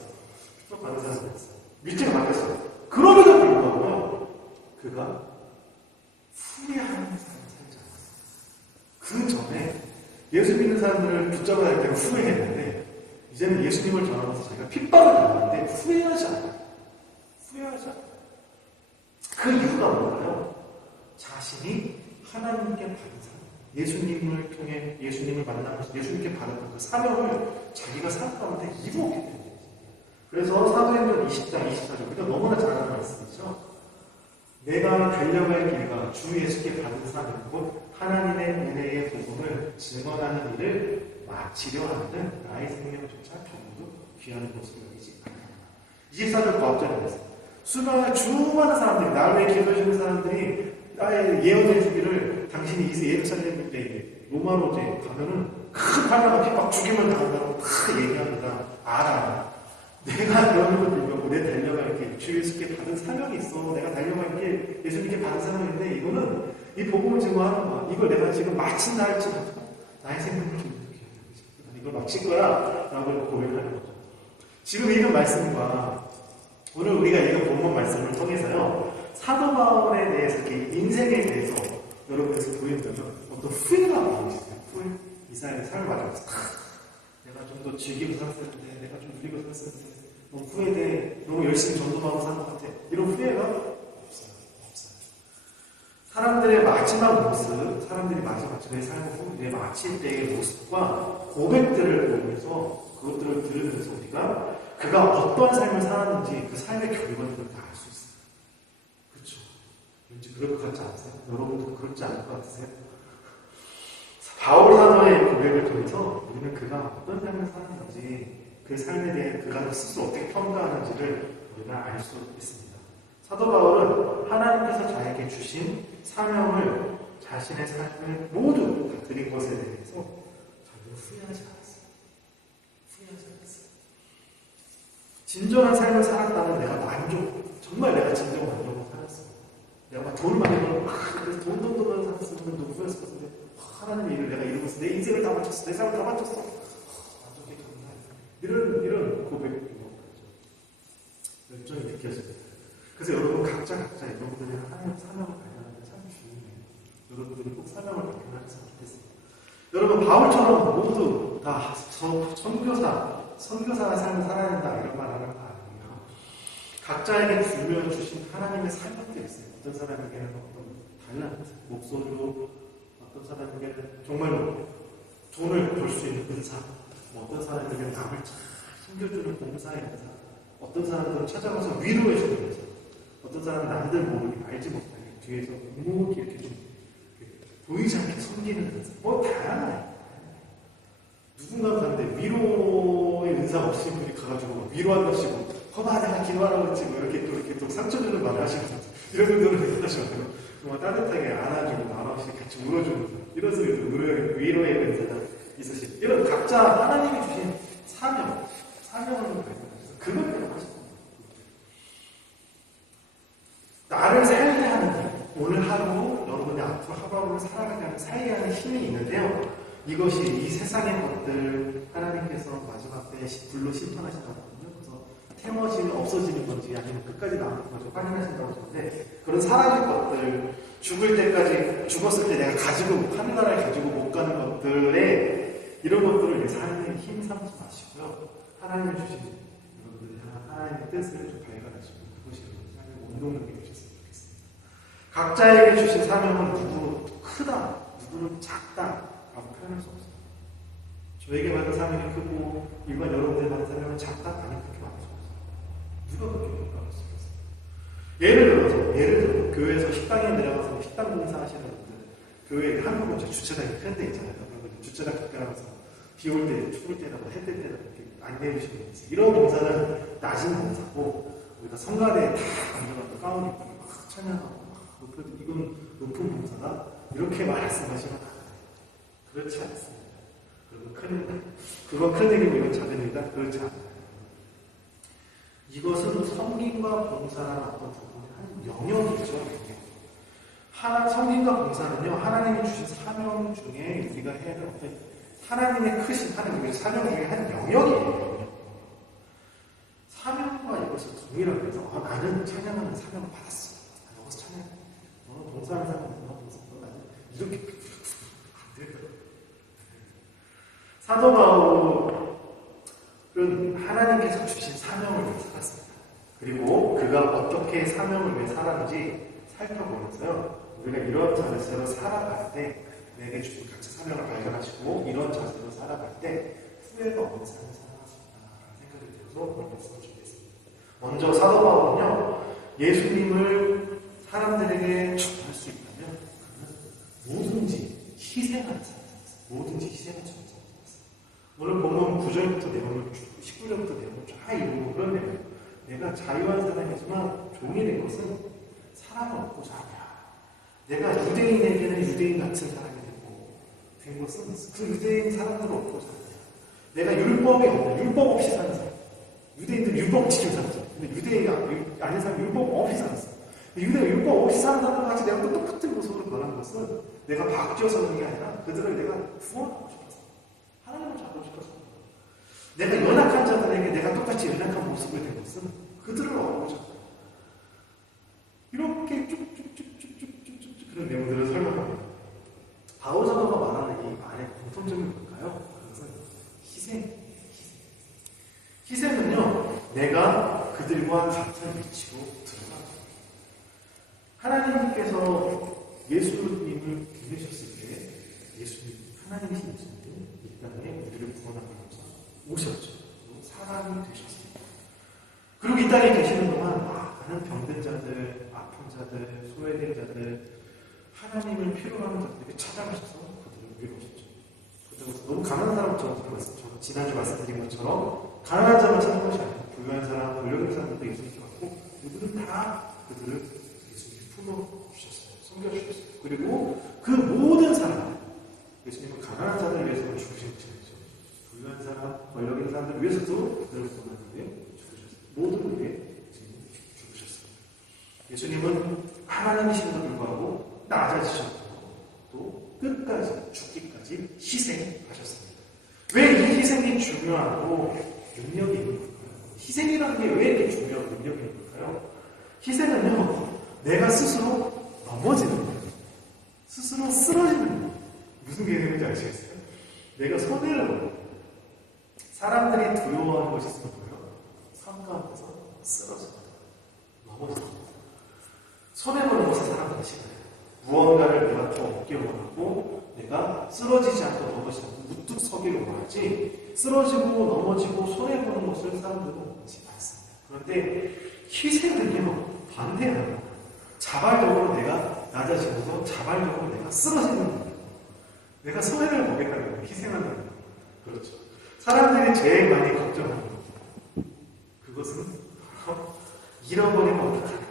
핍박받는 사람이 되었어요. 위치가 바뀌었어요. 그럼에도 불구하고 그가 후회하는 사람을 살지 않았어요. 그 전에 예수 믿는 사람들을 붙잡아야 할 때는 후회했는데 이제는 예수님을 전하면서 자기가 핍박을 당하는데 후회하지 않아요. 후회하지 않아요. 그 이유가 뭘까요? 자신이 하나님께 받은 사람, 예수님을 통해 예수님을 만나면서 예수님께 받았던 그 사명을 자기가 삶 가운데 이루었기 때문입니다. 그래서 사도행전 20장 24절 우리가 너무나 잘 아는 말씀이죠. 내가 달려갈 길과 주 예수께 받은 사명 곧 하나님의 은혜의 복음을 증언하는 일을 마치려 하는 나의 생명조차 전부 귀한 것으로 여기지 않는다. 24절 고합절에 있습니다. 수많은 사람들이 나를 위해 기도해주는 사람들이 나의 예언해 주기를 당신이 이 예루살렘에 로마로제 가면은 큰 하나가 핍박 죽임을 당한다고 다 얘기합니다. 알아. 내가 너를 불구하고 내 달려갈 길, 주 예수께 받은 사명이 있어. 내가 달려갈 길, 예수님께 받은 사명인데 이거는 이 복음을 증거하는 거야. 이걸 내가 지금 마친다 할지라도 나의 생명을 좀 이걸 마칠 거야 라고 고백하는 거죠. 지금 읽은 말씀과 오늘 우리가 읽은 본문 말씀을 통해서요 사도 바울에 대해서 이렇게 인생에 대해서 여러분께서 보인다면 어떤 후회가 보이시죠? 후회? 이스라엘의 삶을 맞으면서 내가 좀 더 즐기고 살았을 텐데 내가 좀 누리고 살았을 텐데 너무 후회돼. 너무 열심히 전도하고 산 것 같아. 이런 후회가 없어요. 사람들의 마지막 모습, 사람들이 마지막 내 삶을 마칠 때의 모습과 고백들을 보면서 그것들을 들으면서 우리가 그가 어떤 삶을 살았는지 그 삶의 결과들을 다 알 수 있어요. 그렇죠? 왠지 그럴 것 같지 않으세요? 여러분도 그렇지 않을 것 같으세요? 바울 사도의 고백을 통해서 우리는 그가 어떤 삶을 살았는지 그 삶에 대해 그가 스스로 어떻게 평가하는지를 우리가 알 수 있습니다. 사도 바울은 하나님께서 자에게 주신 사명을 자신의 삶을 모두 다 드린 것에 대해서 전혀 후회하지 않았어요. 후회하지 않았어요. 진정한 삶을 살았다는 내가 정말 내가 진정 만족을 살았어. 내가 막 돈을 많이 벌고 그래서 돈을 살았으면 너무 후회했을 것 같은데 하나님의 일을 내가 이루면서 내 인생을 다 바쳤어. 내 삶을 다 바쳤어. 만족해 정말 이런 고백이 열정이 느껴집니다. 그래서 여러분 각자 여러분들이 하나님의 사명을 발견하는 게 참 중요해요. 여러분들이 꼭 사명을 발견하셨으면 좋겠습니다. 여러분 바울처럼 모두 다 선교사의 삶을 살아야 된다 이런 말 하는 거 아니에요. 각자에게 주신 하나님의 사명도 있어요. 어떤 사람에게는 어떤 달란트, 목소리로, 어떤 사람에게는 정말로 돈을 벌 수 있는 은사, 어떤 사람에게는 남을 잘 챙겨주는 봉사의 은사, 어떤 사람들은 찾아가서 위로해주는 은사, 어떤 사람은 남들 모르게 알지 못하게 뒤에서 묵묵히 이렇게 좀 보이지 않게 섬기는 은사, 뭐 다양해요. 누군가 가는데 위로의 은사가 없으신 분이 가가지고 위로한다시고 거봐 내가 기도하라고 했지 뭐 이렇게 또 상처 주는 말을 하시는 분들 이런 분들은 하시거든요. 정말 따뜻하게 안아주고 마음없이 같이 울어주는 이런 소리도 위로의 은사가 있으신 이런 각자 하나님이 주신 사명을 발견하셔서 그걸 배워하시는 거예요. 나를 살게 하는 힘, 오늘 하루 여러분이 앞으로 하루하루를 살아가게 하는 살게 하는 힘이 있는데요. 이것이 이 세상의 것들 하나님께서 마지막 때에 불로 심판하신다고 하거든요. 그래서 태워지면 없어지는 건지 아니면 끝까지 남는 건지 확인하신다고 하는데 그런 사라질 것들 죽을 때까지 죽었을 때 내가 가지고 하늘나라를 가지고 못 가는 것들에 이런 것들을 내 삶의 힘 삼지 마시고요. 하나님이 주신 여러분들이 하나님의 뜻을 좀 발견하시고 그것이 삶의 원동력이 되셨으면 좋겠습니다. 각자에게 주신 사명은 누구 크다, 누구는 작다 라고 표현할 수 없어요. 저에게 받은 사명이 크고 일반 여러분들 받은 사명은 작다? 아니 그렇게 많을 수 없어요. 누가 그렇게 평가할 수 있겠어요? 예를 들어 교회에서 식당에 내려가서 식당 봉사하시는 분들 교회 한국은 주차장이 큰 데 있잖아요. 주차장 가까이 가서 비 올 때, 추울 때라도 해 뜰 때라도 이렇게 안내해 주시는 분 있어요. 이런 봉사는 낮은 봉사고 우리가 성가대에 다 앉아가지고 가운 입고 막 찬양하고 이건 높은 봉사다 이렇게 말씀하시면 안 돼요. 그렇지 않습니다. 그건 큰 얘기고 이건 작은 얘기다. 그렇지 않아요. 이것은 섬김과 봉사라는 어떤 부분의 한 영역이죠. 섬김과 봉사는요, 하나님이 주신 사명 중에 우리가 해야 될 어떤 하나님의 크신 하나님의 사명 중에 한 영역이에요. 사명과 이것을 동일하게 해서 나는 찬양하는 사명을 받았어. 여기서 찬양해. 봉사하는 사람은 봉사하는 이렇게 안 되더라고요. 사도 바울은 하나님께서 주신 사명을 위해 살았습니다. 그리고 그가 어떻게 사명을 위해 살았는지 살펴보면서요. 우리가 이런 자세로 살아갈 때 내게 주신 각자 사명을 발견하시고 이런 자세로 살아갈 때 후회가 없는 삶을 살아갈 수 있다는 생각이 들어서 오늘 말씀을 준비했습니다. 먼저 사도 바울은요. 예수님을 사람들에게 전할 수 있다면 그는 뭐든지 희생하는 사람이었어요. 뭐든지 희생하는 사람이었어요. 오늘 보면 9절부터 내용을 19절부터 내용을 쫙 읽고 그런 내용. 내가 자유한 사람이지만 종이 된 것은 사람을 얻고자 하냐. 내가 유대인에게는 유대인 같은 사람이 된 것은 그 유대인 사람들을 얻고자 하냐. 내가 율법이 없는 율법 없이 사는 사람. 유대인들 율법 지키는 사람이죠. 근데 유대인이 아닌 사람이 율법 없이 살았어. 유대가 율법 없이 사는 사람과 같이 내가 또 똑같은 모습으로 변한 것은 내가 바뀌어서 그런 게 아니라 그들을 내가 구원하고 싶어서 하나님을 잡고 싶어서 내가 연약한 자들에게 내가 똑같이 연약한 모습을 된 것은 그들을 얻고자 합니다. 이렇게 쭉쭉쭉쭉쭉쭉 그런 내용들을 설명합니다. 바울 사도가 말하는 이 말의 공통점이 뭘까요? 그것은 희생은요, 내가 그들과 같은 위치로 들어가는 거예요. 하나님께서 예수님을 보내셨을 때, 하나님이신 예수님이 이 땅에 우리를 구원하기 위해서 오셨죠. 사람이 되셨습니다. 그리고 이 땅에 계시는 동안 많은 병든 자들, 아픈 자들, 소외된 자들, 하나님을 필요로 하는 자들에게 찾아가셔서 그들을 위로하셨죠. 그래서 너무 가난한 사람처럼 지난주 말씀드린 것처럼 가난한 자만 찾는 것이 아니고 부유한 사람, 권력있는 사람들도 예수님께 왔고 이들은 다 그들을 예수님께 품어주셨어요. 섬겨주셨어요. 그리고 그 모든 사람, 예수님은 가난한 자들을 위해서 죽으신 것이죠. 부유한 사람, 권력있는 사람들을 위해서도 그들을 구원하기 위해 죽으셨어요. 모든 위해 예수님은 죽으셨습니다. 예수님은 하나님이심에도 불구하고 낮아지셨고 또 끝까지 죽기까지 희생하셨습니다. 왜 이 희생이 중요하고 능력이 있는 걸까요? 희생이라는 게 왜 이렇게 중요하고 능력이 있는 걸까요? 희생은요, 내가 스스로 넘어지는 거예요. 스스로 쓰러지는 거예요. 무슨 개념인지 아시겠어요? 내가 손해를 보는 사람들이 두려워하는 것이 있으면 뭐예요? 삶 가운데서 쓰러집니다. 넘어집니다. 손해보는 것을 사람들이 싫어해요. 무언가를 내가 더 어깨 원하고 내가 쓰러지지 않고 넘어지지 않고 우뚝 서기를 원하지 쓰러지고 넘어지고 손해보는 것을 사람들은 원하지 않습니다. 그런데 희생은요 반대예요. 자발적으로 내가 낮아지면서 자발적으로 내가 쓰러지는 거예요. 내가 손해를 보겠다는 거예요. 희생하는 거예요. 그렇죠. 사람들이 제일 많이 걱정하는 거 그것은 바로 잃어버리면 어떡하나.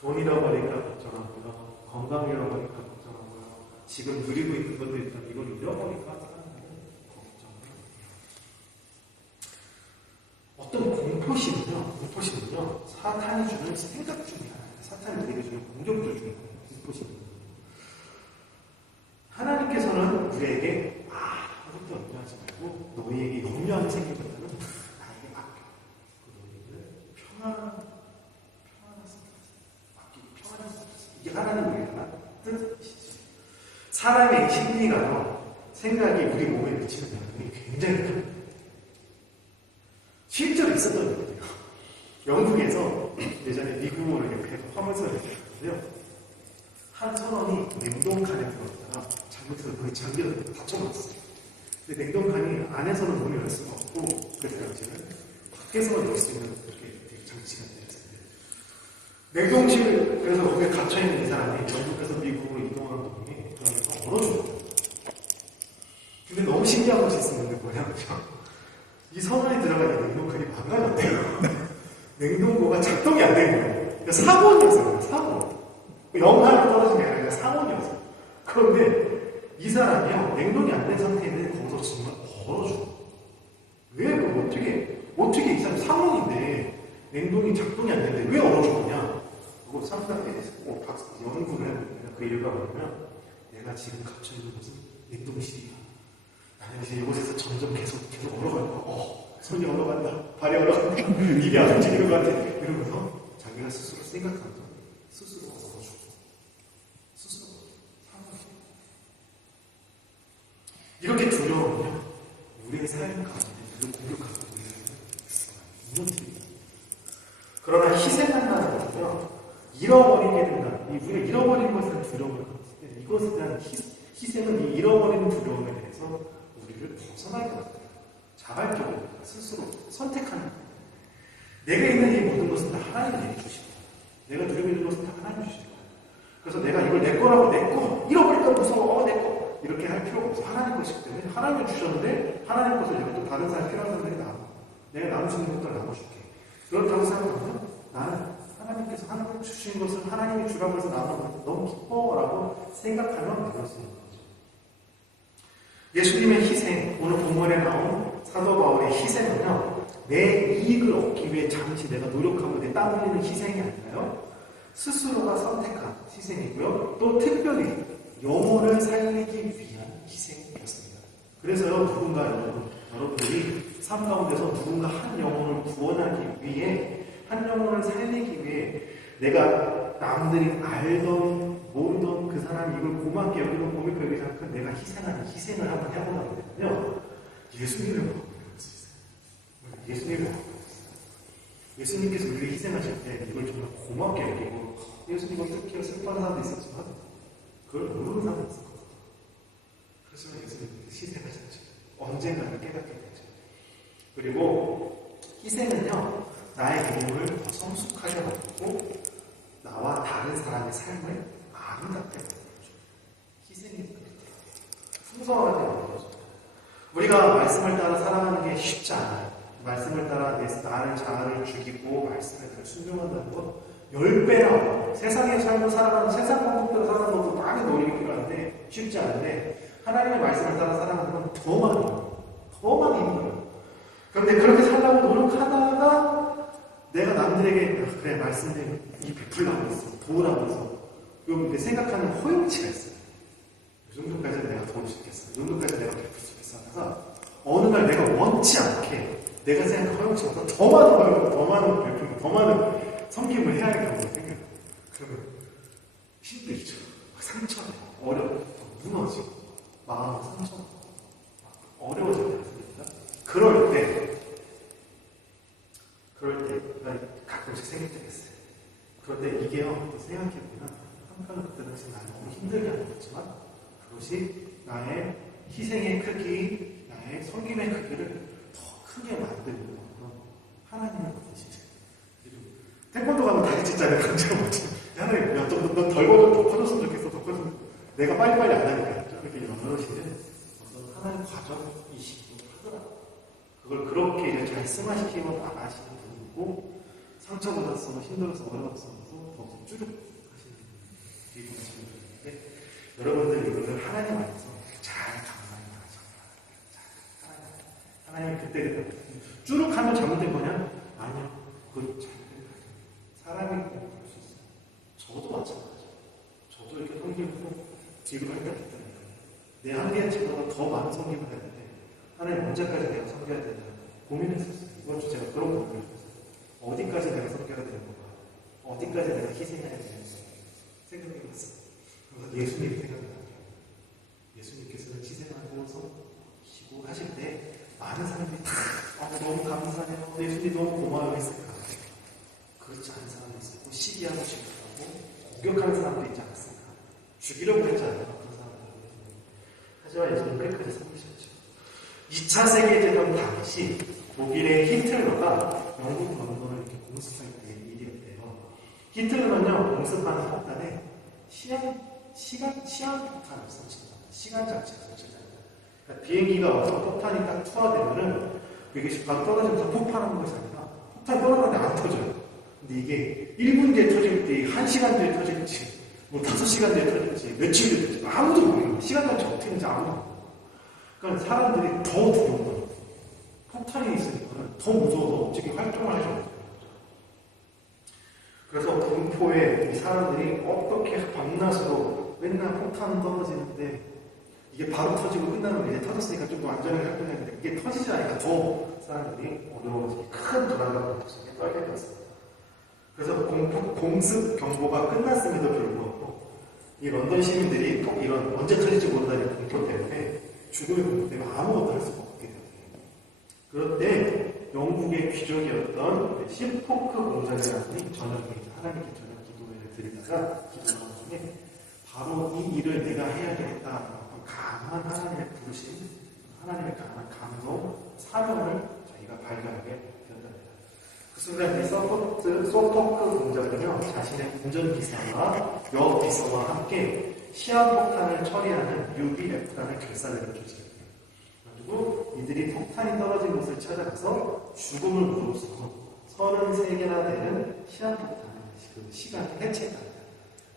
돈 잃어버릴까 걱정하고요. 건강 잃어버릴까 걱정하고요. 지금 누리고 있는 것도 일단 이걸 잃어버릴까 걱정해요. 어떤 공포심은요, 사탄이 주는 생각 중에 하나예요. 사탄이 우리에게 주는 공격들 중에 하나예요. 공포심은. 하나님께서는 우리에게 아무것도 염려하지 말고 너희에게 염려하는 생각보다는 나에게 맡겨. 너희를 평안한 이게 하나님의 뜻이죠. 사람의 심리가요, 생각이 우리 몸에 미치는 영향이 굉장히 큽니다. 실제로 있었던 일이에요. 영국에서 예전에 미국으로 이렇게 화물선을 했는데요. 한 선원이 냉동칸에 들어갔다가 잘못해서 거기 잠겨서 다쳐버렸어요. 근데 냉동칸이 안에서는 문을 열 수가 없고 그 당시에는 밖에서만 열 수 있는 이렇게 장치가 되었습니다. 냉동실, 그래서 거기에 갇혀있는 이 사람이 영국에서 미국으로 이동하는 도중에 그러면서 얼어 죽어요. 근데 너무 신기한 것이 있었는데 뭐냐면요. 이 선원이 들어간 이 냉동칸이 망가졌대요. 냉동고가 작동이 안 되는 거예요. 그러니까 사고였어요. 사고. 영하로 떨어진 게 아니라 사고였어요. 그런데 이 사람이요, 냉동이 안 된 상태인데 거기서 정말 얼어 죽어요. 왜? 어떻게 이 사람 상원인데 냉동이 작동이 안 되는데 왜 얼어 죽었냐? 그거 상당히 연구를 해보면 그 이유가 뭐냐면 내가 지금 갇혀있는 곳은 냉동실이야. 나는 이제 이곳에서 점점 계속 얼어갈 거야. 손이 얼어간다. 발이 얼어간다. 입이 안 움직이는 것 같아. 이러면서 자기가 스스로 생각하면서 스스로 얼어주고 스스로 사망해요. 이렇게 두려우면 우리의 삶 가운데 우리를 공격하고 우리를 무너뜨립니다. 그러나 희생한다는 것은요, 잃어버리게 된다. 우리가 잃어버린 것에 대한 두려움을 갖고 있을 때 이것에 대한 희생은 이 잃어버리는 두려움에 대해서 우리를 벗어나게 합니다. 자발적으로 스스로 선택하는 거예요. 내가 있는 이 모든 것은 다 하나님이 주시고 내가 누리고 있는 것은 다 하나님이 주시고 그래서 내가 이걸 내 거라고 내 거, 잃어버릴까 무서워, 내 거 이렇게 할 필요가 없어. 하나님 것이기 때문에 하나님이 주셨는데 하나님 것을 내가 또 다른 사람 필요한 사람들이 나눠. 내가 나눌 수 있는 것들을 나눠줄게. 그렇다고 생각하면 나는 하나님께서 하나님 주신 것을 하나님이 주라고 해서 나누는 너무 기뻐라고 생각하면 그럴 수 있는 거죠. 예수님의 희생, 오늘 본문에 나온 사도 바울의 희생은요, 내 이익을 얻기 위해 잠시 내가 노력하고 내 땀 흘리는 희생이 아니라요, 스스로가 선택한 희생이고요, 또 특별히 영혼을 살리기 위한 희생이었습니다. 그래서요, 누군가 여러분들이 삶 가운데서 누군가 한 영혼을 구원하기 위해, 한 영혼을 살리기 위해 내가 남들이 알던 모르던 그 사람이 이걸 고맙게 여기고 고맙게 여기지 않고 내가 희생을 한번 해보라고 하면요, 예수님을 먹을 수 있어요. 예수님을 먹을 수 있어요. 예수님께서 우리를 희생하실 때 이걸 정말 고맙게 여기고, 예수님 어떻게 슬퍼하는 사람도 있었지만 그걸 모르는 사람도 있었거든요. 그렇지만 예수님께서 희생하셨죠. 언젠가는 깨닫게 되죠. 그리고 희생은요, 나의 영혼을 더 성숙하게 만들고 나와 다른 사람의 삶을 아름답게 만들어줘. 희생이 풍성하게 만들어줘. 우리가 말씀을 따라 살아가는 게 쉽지 않아요. 말씀을 따라 나를 자아를 죽이고 말씀에 따라 순종한다는 건 10배나 어려워요. 세상의 삶을 살아가는, 세상 방법대로 살아가는 것도 많이 노력이 필요한데 쉽지 않은데, 하나님의 말씀을 따라 살아가는 건 더 많이 힘들어요. 그런데 그렇게 살려고 노력하다가 내가 남들에게 그래 말씀드린 이 베풀라고 했어, 도우라고 했어. 그럼 내 생각하는 허용치가 있어요. 이 정도까지는 내가 도울 수 있겠어. 이 정도까지는 내가 베풀 수 있겠어. 그래서 어느 날 내가 원치 않게 내가 생각한 허용치보다 더 많은 허용, 더 많은 베풀고 더 많은 섬김을 해야 할 경우가 생겨요. 그러면 힘들죠. 상처네. 어려워. 무너지고 마음 상처. 어려워질 때가 있습니다. 그럴 때 가끔씩 생길 때가 있어요. 그럴 때 이게요, 또 생각해보면 한편으로 그때 당시 나는 너무 힘들게 하는 거지만 그것이 나의 희생의 크기, 나의 섬김의 크기를 더 크게 만들고 그런 하나님의 뜻이죠. 태권도 가면 다리 찢잖아요. 강제로 맞지. 하나님, 야, 넌 더 커졌으면 좋겠어. 더 커졌으면 내가 빨리빨리 안 하니까. 이렇게 연어시는 어떤 하나의 과정이시기도 하더라고요. 그걸 그렇게 이제 잘 승화시키고 나가시는 분이고, 상처받았어, 힘들어서, 어려웠어, 더 쭉 하시는 분이 계시는 분인데, 여러분들 이거를 하나님 안에서 잘 감당해 나가셔야 돼요. 하나님 그때 쭉 하면 잘못된 거냐? 아니요. 그건 잘못된 거예요. 사람이 꼭 그럴 수 있어요. 저도 마찬가지예요. 저도 이렇게 섬기고 지금 할 때가 있다니까. 내 한계치보다 더 많은 섬김을 해야 되는데, 하나님 언제까지 내가 섬겨야 되나 고민했었어요. 이번 주 제가 그런 고민을 했어요. 어디까지 내가 섬겨야 되는 건가? 어디까지 내가 희생해야 되는 건가? 생각해봤어요. 그래서 예수님이 생각나요. 예수님께서는 희생하고 섬기고 하실 때 많은 사람들이 다 너무 감사해요. 예수님 너무 고마워요 했을까? 그렇지 않은 사람도 있었고, 시기하고 싶어하고 공격하는 사람도 있지 않았을까? 죽이려고 했잖아요. 그런 사람들. 하지만 예수님 끝까지 섬기셨죠. 2차 세계대전 당시 독일의 히틀러가 영국 런던을 이렇게 공습할 때 일이었대요. 히틀러는요, 공습하는 폭탄에 시간 폭탄을 설치합니다. 시간 장치를 설치합니다. 그러니까 비행기가 와서 폭탄이 딱 투하되면은 그게 바로 떨어지면서 폭발하는 것이 아니라 폭탄이 떨어졌는데 안 터져요. 근데 이게 1분 뒤에 터질지, 1시간 뒤에 터질지, 뭐 5시간 뒤에 터질지, 며칠 뒤에 터질지 아무도 모르겠어요. 시간 장치 어떻게 되는지 아무도 모르겠어요. 그러니까 사람들이 더 두려운 거예요. 폭탄이 있으니까 더 무서워서 어떻게 활동을 하지 못해요. 그래서 공포에 이 사람들이 어떻게 밤낮으로 맨날 폭탄 떨어지는데 이게 바로 터지고 끝나면 이제 터졌으니까 좀 더 안전하게 활동했는데 이게 터지지 않으니까 더 사람들이 어려워서 큰 불안감 속에 떨게 되었습니다. 그래서 공습 경보가 끝났음에도 불구하고 이 런던 시민들이 꼭 이런 언제 터질지 모른다는 공포 때문에 죽음의 공포 때문에 아무것도 할 수가 없게 되었어요. 그런데 영국의 귀족이었던 심포크 공장이라는 분이 저녁에 하나님께 저녁 기도회를 드리다가 기도하는 중에 바로 이 일을 내가 해야 되겠다. 강한 하나님의 부르심, 하나님의 강한 감동, 사명을 자기가 발견하게 되었답니다. 그 순간 이 소포크 공장은요, 자신의 운전기사와 여기사와 함께 시한폭탄을 처리하는 UBF라는 결사대를 조직합니다. 그리고 이들이 폭탄이 떨어진 곳을 찾아가서 죽음을 무릅쓰고 33개나 되는 시한폭탄을 그 시간에 해체했답니다.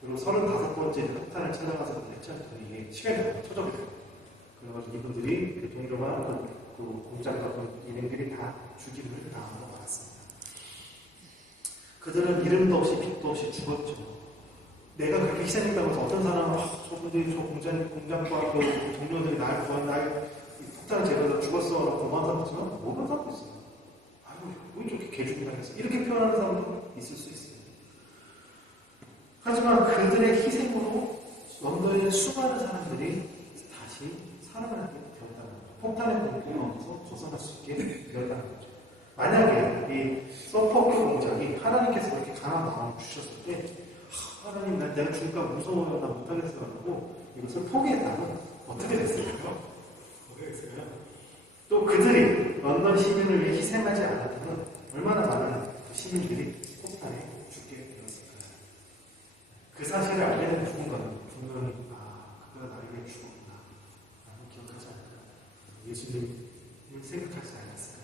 그리고 35번째 폭탄을 찾아가서 해체했더니 이게 시간이 너무 터져버려요. 그래가지고 이분들이 그 동료와 그 공장 같은 일행들이 다 죽임을 당한 것 같습니다. 그들은 이름도 없이 빛도 없이 죽었죠. 내가 그렇게 희생했다고 해서 어떤 사람은 저분들이 저 공장과 그 동료들이 날 폭탄을 제거해서 죽었어 라고 고마운 사람도 있지만 모르는 사람도 있어요. 아유 왜 저렇게 개죽음을 했어 이렇게 표현하는 사람도 있을 수 있어요. 하지만 그들의 희생으로 런던의 수많은 사람들이 다시 살아나게 되었다는 거죠. 폭탄의 공포로부터 벗어날 수 있게 되었다는 거죠. 만약에 이 서포크 공장이 하나님께서 그렇게 강한 마음을 주셨을 때 하나님 내가 죽을까 무서워요 나 못하겠어요 하고 이것을 포기했다면 어떻게 됐을까요? 또 그들이 런던 시민을 위해 희생하지 않았다면 얼마나 많은 시민들이 폭탄에 죽게 되었을까요? 그 사실을 알게 된 누군가는 분명히 그가 나를 위해 죽었구나 라고 기억하지 않을까. 예수님을 생각하지 않았을까요?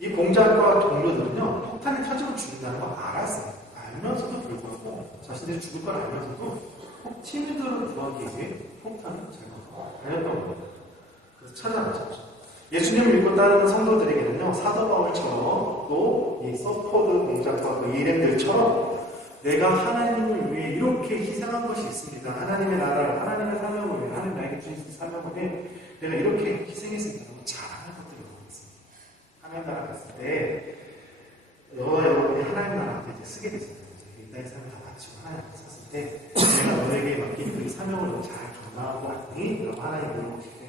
이 공장과 동료들은요 폭탄이 터지고 죽는다는 걸 알았어요. 알면서도 불구하고 자신들이 죽을 걸 알면서도 시민들을 구하기 위해 폭탄을 제거하고 다녔던 겁니다. 그래서 찾아가셨죠. 예수님을 믿고 따르는 성도들에게는요 사도 바울처럼 또 이 서포드 공작과 그 일행들처럼 내가 하나님을 위해 이렇게 희생한 것이 있습니다. 하나님의 나라를, 하나님의 사명을 위해, 하나님 나에게 주신 사명을 위해 내가 이렇게 희생했습니다. 자랑할 것들이 너무 있습니다. 하나님 나라 갔을 때 너와 여러분이 하나님 나라 앞에 이제 쓰게 되잖아요. 이 땅의 삶을 다 바치고 하나님 앞에 섰을 때 내가 너에게 맡긴 그 사명을 잘 감당하고 왔니? 라고 하나님 물어보실 때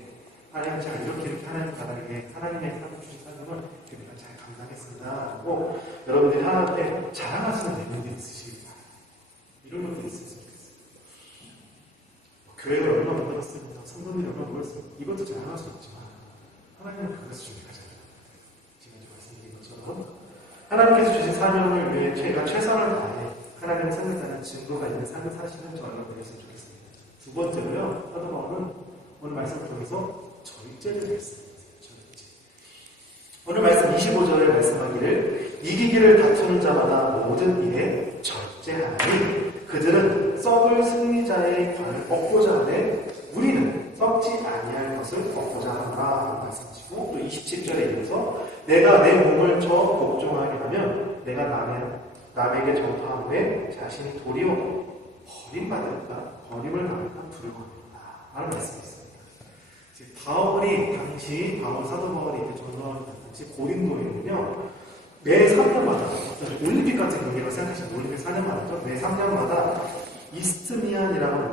하나님 제가 이렇게 하나님 나라에게 하나님의 사명 주신 사명을 내가 잘 감당했습니다. 하고 여러분들이 하나님 앞에 자랑하시는 내용들이 있으시기 바랍니다. 이런 것들이 있으면 좋겠어요. 교회가 얼마나 만들었습니다. 성도들이 얼마나 모였습니다. 이것도 자랑할 수 있지만 하나님은 그것을 준비하잖아요. 지금 말씀드린 것처럼 하나님께서 주신 사명을 위해 제가 최선을 다해 하나님의 생각하는 증거가 있는 삶을 사시는 저 여러분이었으면 좋겠습니다. 두 번째로요, 사도 바울은 오늘 말씀을 통해서 절제를 말씀했어요. 절제. 오늘 말씀 25절에 말씀하기를 이기기를 다투는 자마다 모든 일에 절제하니 그들은 썩을 승리자의 관을 얻고자 하되 우리는 썩지 아니할 것을 얻고자 한다 말씀하시고 또 27절에 이어서 내가 내 몸을 저 복종하게 하면 내가 남에게 전파함에 자신이 도리어 버림받을까 버림을 당할까 두려워합니다 라는 말씀이 있습니다. 바울이 당시 바울 사도 바울이 전도하는 당시 고린도에는요 매 3년마다 올림픽 같은 경기를 생각하시면 올림픽 4년마다 매 3년마다 이스트미안이라는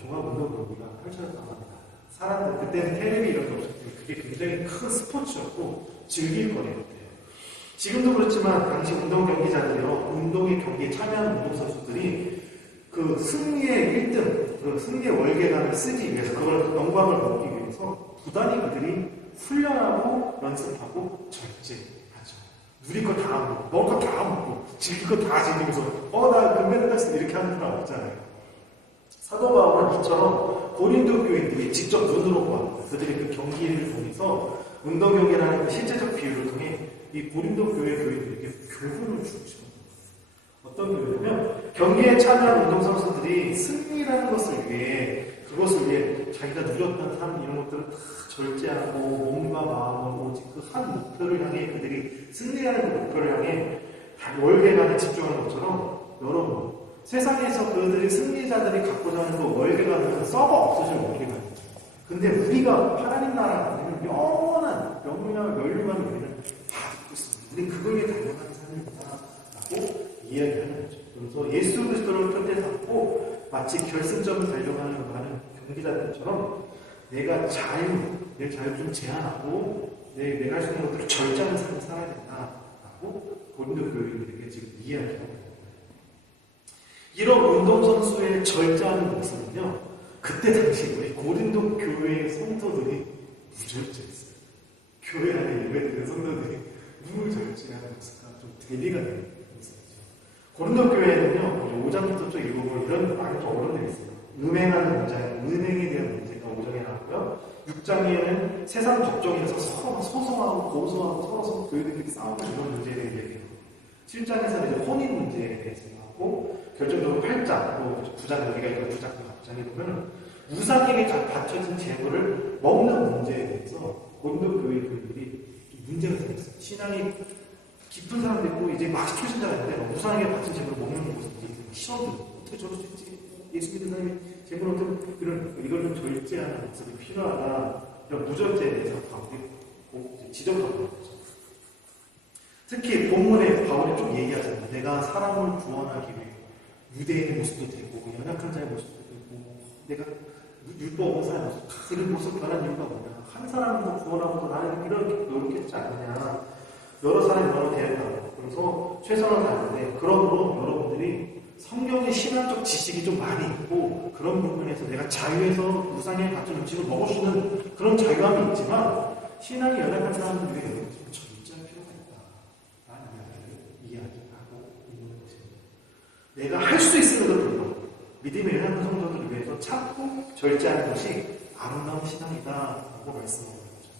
종합 운동 경기가 펼쳐졌다고 합니다. 사람들 그때는 텔레비 이런 게 없었기 때문에 그게 굉장히 큰 스포츠였고 즐길 거리였대요. 지금도 그렇지만 당시 운동 경기자들이요 운동의 경기에 참여하는 운동선수들이 그 승리의 1등, 그 승리의 월계관을 쓰기 위해서 그걸 영광을 얻기 위해서 부단히 그들이 훈련하고 연습하고 절제하죠. 누릴 거 다 먹고, 먹을 거 다 먹고, 즐길 거 다 즐기면서 나 금메달 땄어 이렇게 하는 사람 없잖아요. 사도 바울은 이처럼 고린도 교인들이 직접 눈으로 보았고 그들이 그 경기를 통해서 운동 경기라는 그 실제적 비유를 통해 이 고린도 교회 교인들에게 교훈을 주고 싶어요. 어떤 교훈이냐면 경기에 참여한 운동선수들이 승리라는 것을 위해 그것을 위해 자기가 누렸던 삶 이런 것들을 다 절제하고 몸과 마음을 오직 그 한 목표를 향해 그들이 승리하는 그 목표를 향해 월계관에 집중하는 것처럼 여러분 세상에서 그들이 승리자들이 갖고자 하는 그 월계관은 썩어 없어질 월계관이죠. 근데 우리가 하나님 나라 우리는 영원한 영원한 멸류관을 우리는 다 갖고 있습니다. 우리는 그걸 위해 달려가는 삶입니다 라고 이야기하는 거죠. 그래서 예수 그리스도를 표대 삼고 마치 결승점을 달려가는 많은 경기자들처럼 내가 내 자유 좀 제한하고 내가 할 수 있는 것들을 절제하는 삶을 살아야 된다라고 고린도 교인들에게 지금 이야기하고 있는 거예요. 이런 운동선수의 절제하는 모습은요 그때 당시 우리 고린도 교회의 성도들이 무절제했어요. 교회 안에 예배드리는 성도들이 누굴 절제하는 모습과 좀 대비가 되는 모습이죠. 고린도 교회에는요 5장부터 쭉 읽어보면 이런 많은 어른들이 있어요. 음행하는 문제, 은행에 대한 문제가 5장에 나왔고요. 6장에는 세상 걱정에서 서로 소송하고 고소하고 서로 교회들끼리 싸우고 이런 문제에 대해 얘기해요. 7장에서는 이제 혼인 문제에 대해서 나오고 결정적으로 8장, 또 9장 여기가 있고 9장에 보면 우상에게 바쳐진 재물을 먹는 문제에 대해서 고린도 교회 교인들이 문제가 생겼어요. 신앙이 깊은 사람도 있고 이제 막 초신자가 있는데 우상에게 바친 재물을 먹는 것을 시험들 어떻게 저럴 수 있지? 예수 믿는 사람이 재물 어떻게 이걸 좀 절제하는 모습이 필요하다. 이런 무절제에 대해서 바울이 지적하고 있는 거죠. 특히 본문에 바울이 좀 얘기하잖아요. 내가 사람을 구원하기 위해 유대인의 모습도 되고 연약한 자의 모습도 되고 내가 율법 없는 사람의 모습 그런 모습 변한 이유가 뭐냐. 한 사람도 구원하고도 나는 이렇게 노력했지 않느냐. 여러 사람이 여러 대응하고 그래서 최선을 다하는데 그러므로 여러분들이 성경의 신학적 지식이 좀 많이 있고 그런 부분에서 내가 자유해서 우상에 갖춘 음식을 먹을 수 있는 그런 자유함이 있지만 신앙이 연약한 사람들 위해 좀 절제할 필요가 있다라는 이야기를 이야기하고 있는 것입니다. 내가 할 수 있음에도 불구하고 믿음의 연약한 성도들을 위해서 참고 절제하는 것이 아름다운 신앙이다라고 말씀하고 있죠.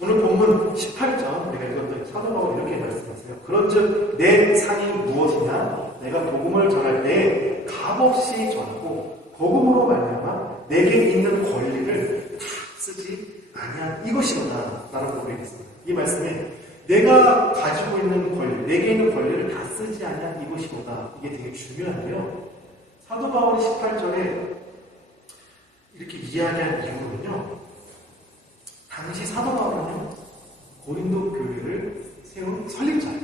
오늘 본문 18절 내가 읽었던 사도 바울이 이렇게 말씀하세요. 그런즉 내 상이 무엇이냐? 내가 복음을 전할 때 값없이 전하고 복음으로 말미암아 내게 있는 권리를 다 쓰지 아니한 이것이로다 라는 고백이 있습니다. 이 말씀에 내가 가지고 있는 권리, 내게 있는 권리를 다 쓰지 않냐 이것이 뭐다. 이게 되게 중요한데요. 사도 바울이 18절에 이렇게 이야기한 이유는요. 당시 사도 바울은 고린도 교회를 세운 설립자예요.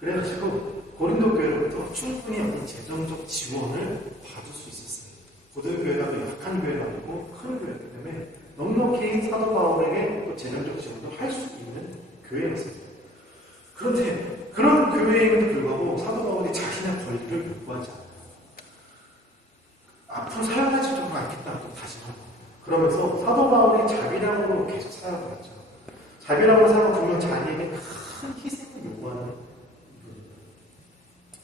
그래가지고 고린도 교회로부터 충분히 어떤 재정적 지원을 받을 수 있었어요. 고린도교회가 약한 교회가 아니고 큰 교회였기 때문에 넉넉히 사도 바울에게 또 재정적 지원도 할 수 있는 교회였어요. 그런데 그런 교회임에도 불구하고 사도 바울이 자신의 권리를 요구하지 않아요. 앞으로 사용하지도 않겠다고 다짐하는 거예요. 그러면서 사도 바울이 자비랑으로 계속 사역을 했죠. 자비랑으로 사역을 보면 자기에게 큰 희생을 요구하는 분입니다.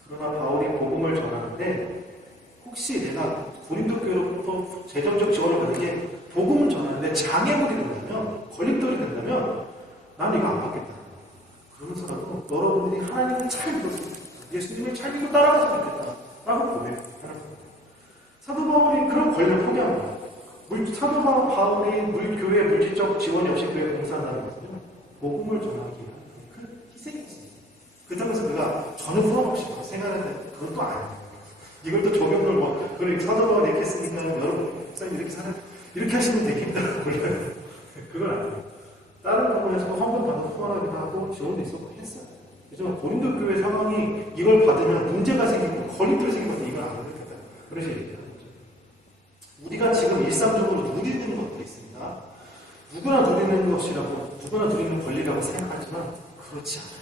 그러나 바울이 복음을 전하는데 혹시 내가 고린도 교회로부터 재정적 지원을 받는 게 복음을 전하는데 장애물이 된다면, 걸림돌이 된다면 나는 이거 안 받겠다. 그러면서라도 여러분들이 하나님을 잘 믿었으면 좋겠다. 예수님을 잘 믿고 따라갔으면 좋겠다. 라고 고백하는 거예요. 사도 바울이 그런 권리를 포기한 거예요. 사도 바울이 교회 물질적 지원이 없이 교회 봉사한다는 것은요, 복음을 전하기 위한 큰 희생이었습니다. 그 점에서 내가 전혀 후원 없이 생활하는 그건 또 아니에요. 이걸 또 적용을 그래, 사도 바울이 이렇게 했으니까 여러분, 목사님 이렇게 이렇게 하시면 되겠다고 몰라요. 그건 아니에요. 다른 부분에서 헌금 받아서 후원하기도 하고 지원도 있었고 했어요. 하지만 고린도 교회 상황이 이걸 받으면 문제가 생기고 걸림돌이 생기면 이걸 안 하겠다. 그래서 얘기하는 거죠. 우리가 지금 일상적으로 누리는 것도 있습니다. 누구나 누리는 것이라고, 누구나 누리는 권리라고 생각하지만 그렇지 않아요.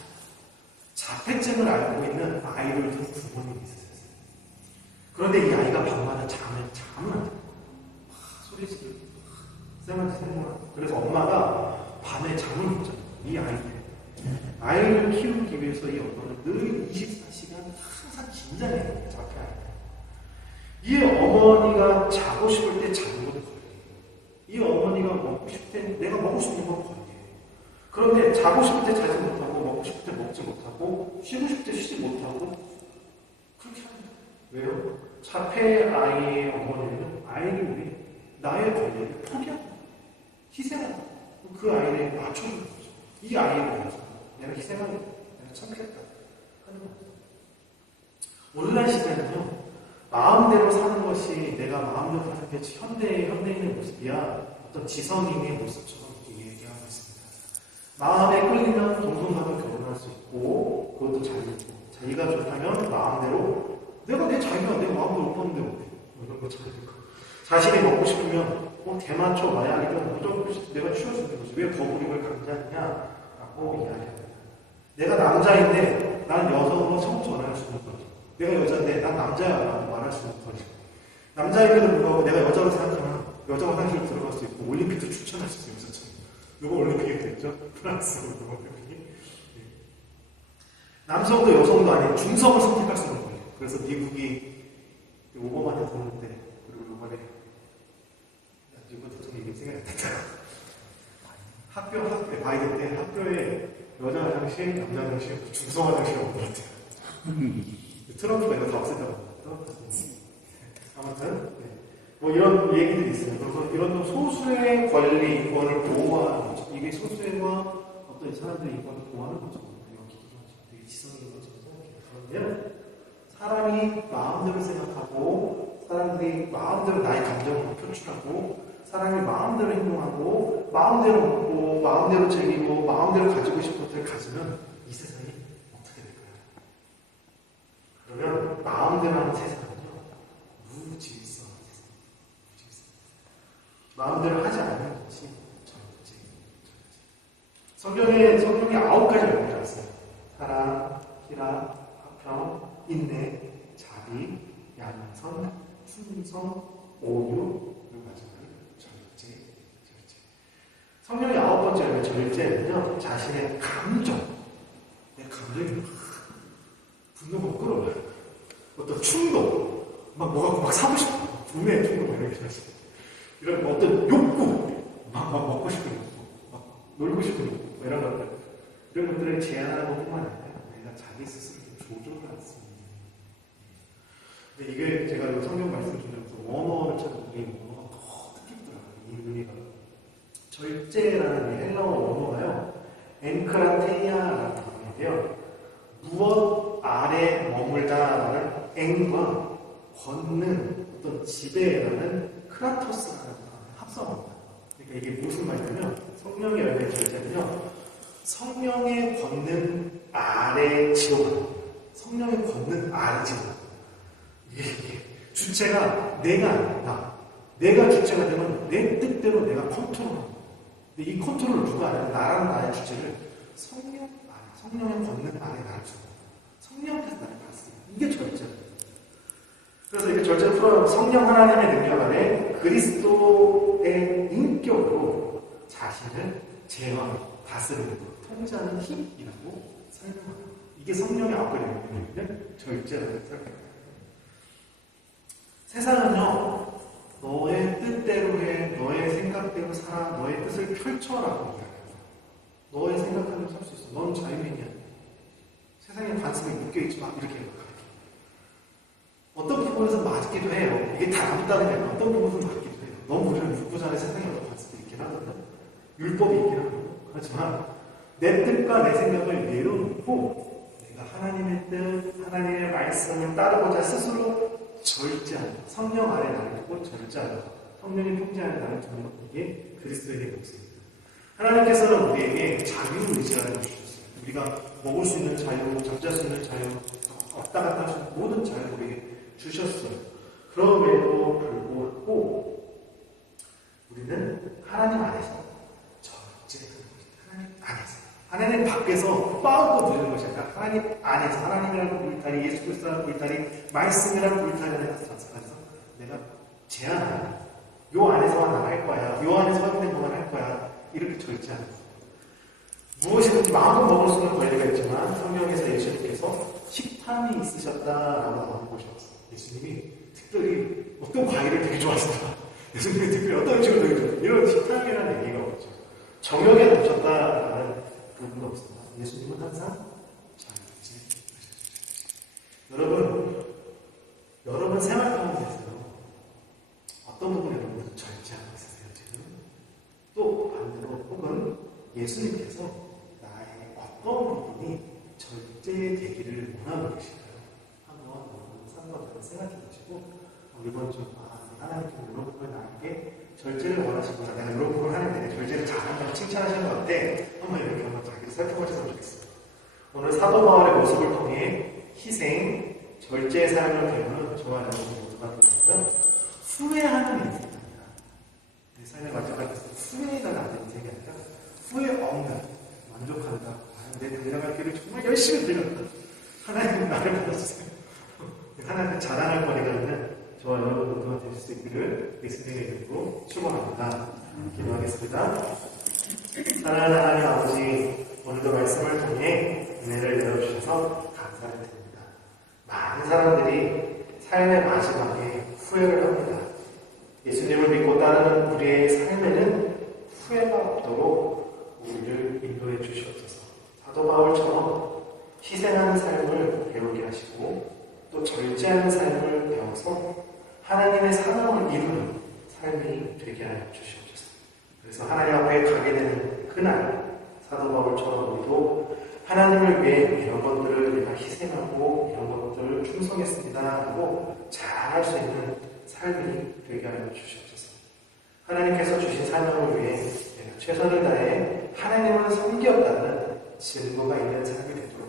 자폐증을 앓고 있는 아이를 둔 부모님이 있으세요. 그런데 이 아이가 밤마다 잠을 안 자요. 소리 지르고 쌩얼 그래서 엄마가 밤에 잠을 못 자요. 이 아이를 키우기 위해서 이 엄마는 늘 24시간 항상 긴장해요. 자폐 아이. 이 어머니가 자고 싶을 때 자는 것도 권리예요. 이 어머니가 먹고 싶을 때 내가 먹고 싶은 건 권리예요. 그런데 자고 싶을 때 자지 못하고 먹고 싶을 때 먹지 못하고 쉬고 싶을 때 쉬지 못하고 그렇게 합니다. 왜요? 자폐 아이의 어머니는 아이를 위해 나의 권리를 포기합니다. 희생합니다. 그 아이를 맞춰주는 거죠. 이 아이를 위해서 내가 희생하겠다. 내가 참겠다. 하는 겁니다. 오늘날 시대는요, 마음대로 사는 것이 내가 마음대로 사는 게 현대인의 모습이야 어떤 지성인의 모습처럼 얘기하고 있습니다. 마음에 끌리면 동성하고 결혼할 수 있고 그것도 자유고, 자기가 좋다면 마음대로 내가 내 마음대로 못 봤는데 어때? 이런 거 자유고, 자신이 먹고 싶으면 대마초 마약이든 무조건 내가 치워주는 거지. 왜 버블링을 강제하느냐? 라고 이야기합니다. 내가 남자인데 난 여성으로 성적 안 할 수 있는 거죠. 내가 여자인데 난 남자야 라고 말할 수 있는 거죠. 남자에게도 불구하고 내가 여자로 생각하면 여자 화장실 들어갈 수 있고 올림픽도 추천할 수 있어요. 이거 올림픽이 됐죠? 프랑스 올림픽이. 남성도 여성도 아닌 중성을 선택할 수 있는 거예요. 그래서 미국이 오바마 대통령 때, 그리고 이번에 이거 대통령 이름 생각이 안 난다. 학교 바이든 때 학교에 여자 화장실, 남자 화장실, 중성 화장실이 없는 것 같아요. 트럼프가 이거 다 없앴다고 합니다. 아무튼 이런 얘기들이 있어요. 그래서 이런 소수의 권리, 인권을 보호하는 거죠. 이게 소수의와 어떤 사람들의 인권을 보호하는 거죠. 되게 지성인 것처럼 생각해요. 그런데 사람이 마음대로 생각하고, 사람들이 마음대로 나의 감정을 표출하고, 사람이 마음대로 행동하고, 마음대로 먹고, 마음대로 즐기고, 마음대로 가지고 싶은 것들을 가지면 이 세상이 어떻게 될까요? 그러면 마음대로 하는 세상은요, 무질서한 세상. 마음대로 하지 않는 것이 전부지. 성경에 9가지 명령이 있어요. 사랑, 희락, 화평, 인내, 자비, 양선, 충성, 오유, 그리고 마지막에 절제. 성경의 9번째는 절제는요, 자신의 감정, 내 감정이 분노가 끌어와요. 어떤 충동, 뭐가 막 사고 싶어. 분해의 충동, 이런 게 있어요. 이런 어떤 욕구, 막 먹고 싶은 욕구, 막 놀고 싶은 욕구, 이런 것들. 이런 것들을 제한하는 것뿐만 아니라 내가 자기 스스로 조절을 할 수 있는. 근데 이게 제가 성경 말씀 중에서 원어를 찾아보니 원어가 더 뜻깊더라고요. 이 의미가. 절제라는 이 헬라어 원어가요, 엔크라테이아라는 단어인데요. 무엇 아래 머물다라는 앵과 걷는 어떤 지배라는 크라토스라는 단어를 합성합니다. 그러니까 이게 무슨 말이냐면 성령의 열매 절제는요. 성령에 걷는 아래 지옥, 성령에 걷는 아래 지옥. 이게 주체가 내가 아니다. 내가 주체가 되면 내 뜻대로 내가 컨트롤합니다. 근데 이 컨트롤을 누가 하냐? 나라는 나의 주체를 성령에 걷는 아래 나를 줍니다. 성령께서 나를 받습니다. 이게 절제입니다. 그래서 이게 절제를 풀어가면 성령 하나님의 능력 아래 그리스도의 인격으로 자신을 제어하고 다스리고 통제하는 힘이라고 설명합니다. 이게 성령의 아홉 가지 능력인데 절제라고 설명합니다. 세상은요, 너의 뜻대로 해, 너의 생각대로 살아, 너의 뜻을 펼쳐라고 얘기합니다. 너의 생각대로 살 수 있어. 넌 자유인이야. 세상에 관습에 묶여있지 마. 이렇게 얘기합니다. 어떤 부분에서 맞기도 해요. 이게 다 맞다는 게 아니라 어떤 부분에서 맞기도 해요. 너무 우리는 묻고 자는 세상에 어떤 관습이 있긴 하거든요. 율법이 있긴 하거든요. 그렇지만 내 뜻과 내 생각을 내려놓고 내가 하나님의 뜻, 하나님의 말씀을 따르고자 스스로 절제하는, 성령 아래 나를 두고 절제하는, 성령이 통제하는 나를 두는 것, 이게 그리스도에게 목숨입니다. 하나님께서는 우리에게 자유의지를 주셨어요. 우리가 먹을 수 있는 자유, 잠잘 수 있는 자유, 왔다 갔다 할 수 있는 모든 자유를 우리에게 주셨어요. 그럼에도 불구하고 우리는 하나님 안에서 절제하는 것입니다. 하나님 안에서. 하나님 밖에서 마음껏 누리는 것이 아니라 하나님 안에서, 하나님이라는 울타리, 예수 그리스도라는 울타리, 말씀이라는 울타리 안에서 내가 제한하는, 요 안에서만 난 할 거야, 요 안에서 확인된 것만 할 거야, 이렇게 절제하는 거예요. 무엇이든지 마음껏 먹을 수 있는 권리가 있지만 성경에서 예수님께서 식탐이 있으셨다라고 나오는 것이 없어요. 예수님이 특별히 어떤 과일을 되게 좋아하신다, 예수님이 특별히 어떤 음식을 되게 좋아하신다, 이런 식탐이라는 얘기가 없죠. 정욕에 넘쳤다라는 부분은 없습니다. 예수님은 항상 자유의지. 여러분 생활 가운데서요, 어떤 부분에 여러분들 절제하고 있으세요, 지금? 또 반대로, 혹은 예수님께서 나의 어떤 부분이 절제되기를 원하고 계실까요? 한번 여러분 생각해 보시고, 이번 주, 하나님께서 이런 부분을 나에게 절제를 원하시구나, 내가 이런 부분을 하는데 절제를 잘한다고 칭찬하시는 것 같아, 한번 이렇게 한번 자기를 살펴보셨으면 좋겠습니다. 오늘 사도 바울의 모습을 통해 희생, 절제의 삶을 배우는 저와 여러분 모두가 되고요. 후회하는 인생입니다. 내 삶의 마지막에 후회가 나는 인생이 아니라 후회 없는, 만족한다. 내 달려갈 길을 정말 열심히 들렸다. 하나님 나를 받아주세요. 하나님 자랑할 거리가 있는 저와 여러분 모두가 되실 수 있기를 예수님의 이름으로 축원합니다. 기도하겠습니다. 사랑하는 하나님 아버지, 오늘도 말씀을 통해 은혜를 내려주셔서 감사를 드립니다. 많은 사람들이 삶의 마지막에 후회를 합니다. 예수님을 믿고 따르는 우리의 삶에는 후회가 없도록 우리를 인도해 주시옵소서. 사도 바울처럼 희생하는 삶을 배우게 하시고 또 절제하는 삶을 배워서 하나님의 사명을 이루는 삶이 되게 하여 주시옵소서. 그래서 하나님 앞에 가게 되는 그날 사도 바울처럼 우리도 하나님을 위해 이런 것들을 내가 희생하고 이런 것들을 충성했습니다 하고 잘할 수 있는 삶이 되게 하여 주시옵소서. 하나님께서 주신 사명을 위해 내가 최선을 다해 하나님을 섬겼다는 증거가 있는 삶이 되도록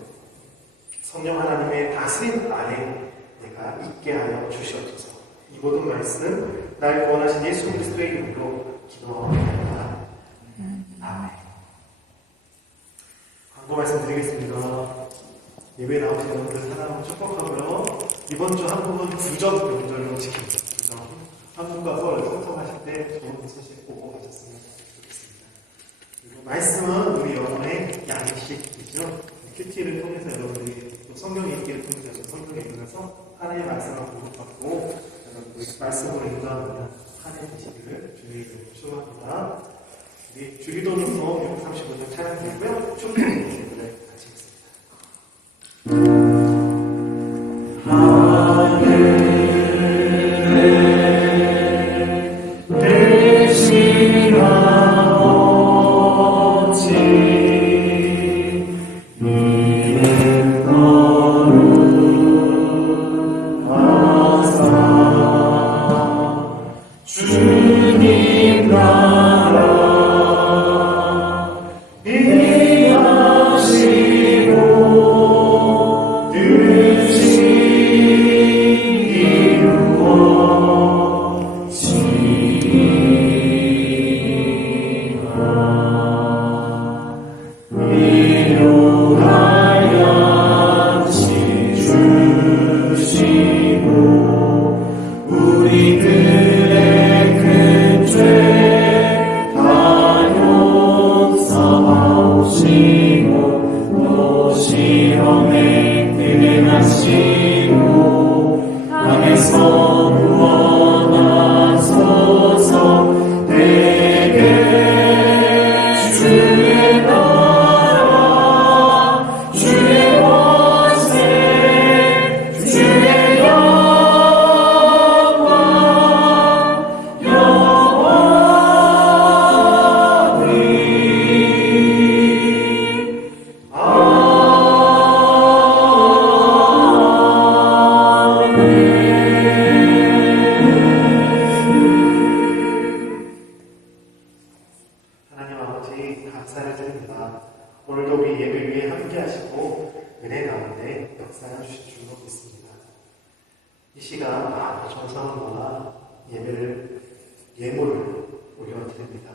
성령 하나님의 다스림 안에 내가 있게 하여 주시옵소서. 이 모든 말씀 날 구원하신 예수 그리스도의 이름으로 기도합니다. 아멘. 광고 말씀드리겠습니다. 예배 나오신 여러분들 사랑하고 축복하고요. 이번 주 한국은 구전 명절로 지킵니다. 구전. 한국과 서울 소통하실 때 좋은 소식 보고 가셨으면 좋겠습니다. 그리고 말씀은 우리 영혼의 양식이죠. 큐티를 통해서 여러분들이 또 성경 읽기를 통해서 성경에 읽으면서 하나님의 말씀을 공급받고 여러분들이 말씀으로 인도하는 한 해 되시기를 주님의 이름으로 축원합니다. 우리 주기도문서 635장 찬양드리고요. 충분히 예배를 마치겠습니다. 대신하옵지 우리들의 큰 죄 다 용서하옵시고 또 시험에 들하시고 땅에서 구원하소서. 내게 주의 나라 주의 권세 주의 영광 영원히 하나님 아버지 감사를 드립니다. 오늘도 우리 예배 위에 함께 하시고 은혜 가운데 역사해 주실 줄로 믿습니다. 이 시간 정성과 예배를 예물을 올려드립니다.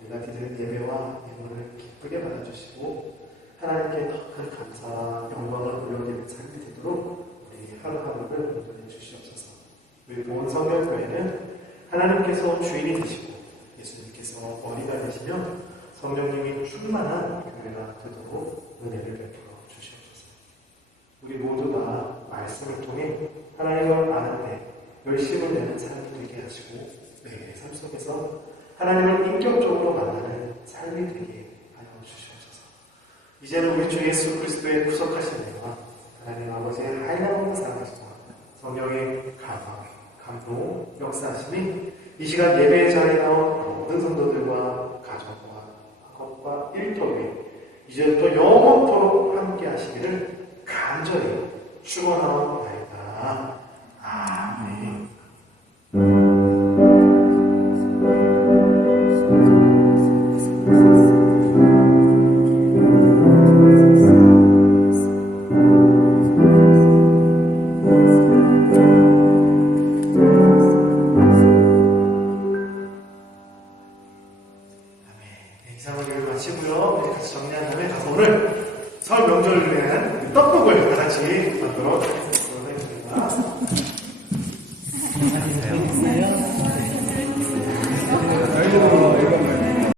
우리가 드리는 예배와 예물을 기쁘게 받아주시고 하나님께 더 큰 감사와 영광을 올려드리는 삶이 되도록 우리 하루하루를 인도해 주시옵소서. 우리 본 성결교회는 하나님께서 주인이 되시고 예수님께서 어리가 되시며 성령님이 충만한 교회가 되도록 은혜를 베풀어 주시옵소서. 우리 모두 다 말씀을 통해 하나님을 아는데 열심을 내는 삶이 되게 하시고 매일의 삶 속에서 하나님을 인격적으로 만나는 삶이 되게 하여 주시옵소서. 이제는 우리 주 예수 그리스도의 구속하신 은혜와 하나님 아버지의 한량없는 사랑하시와 성령의 감화, 감동, 역사하심이 이 시간 예배의 자리에 나온 모든 성도들과 가정과 학업과 일터에 이제부터 영원토록 함께 하시기를 간절히 축원하옵나이다.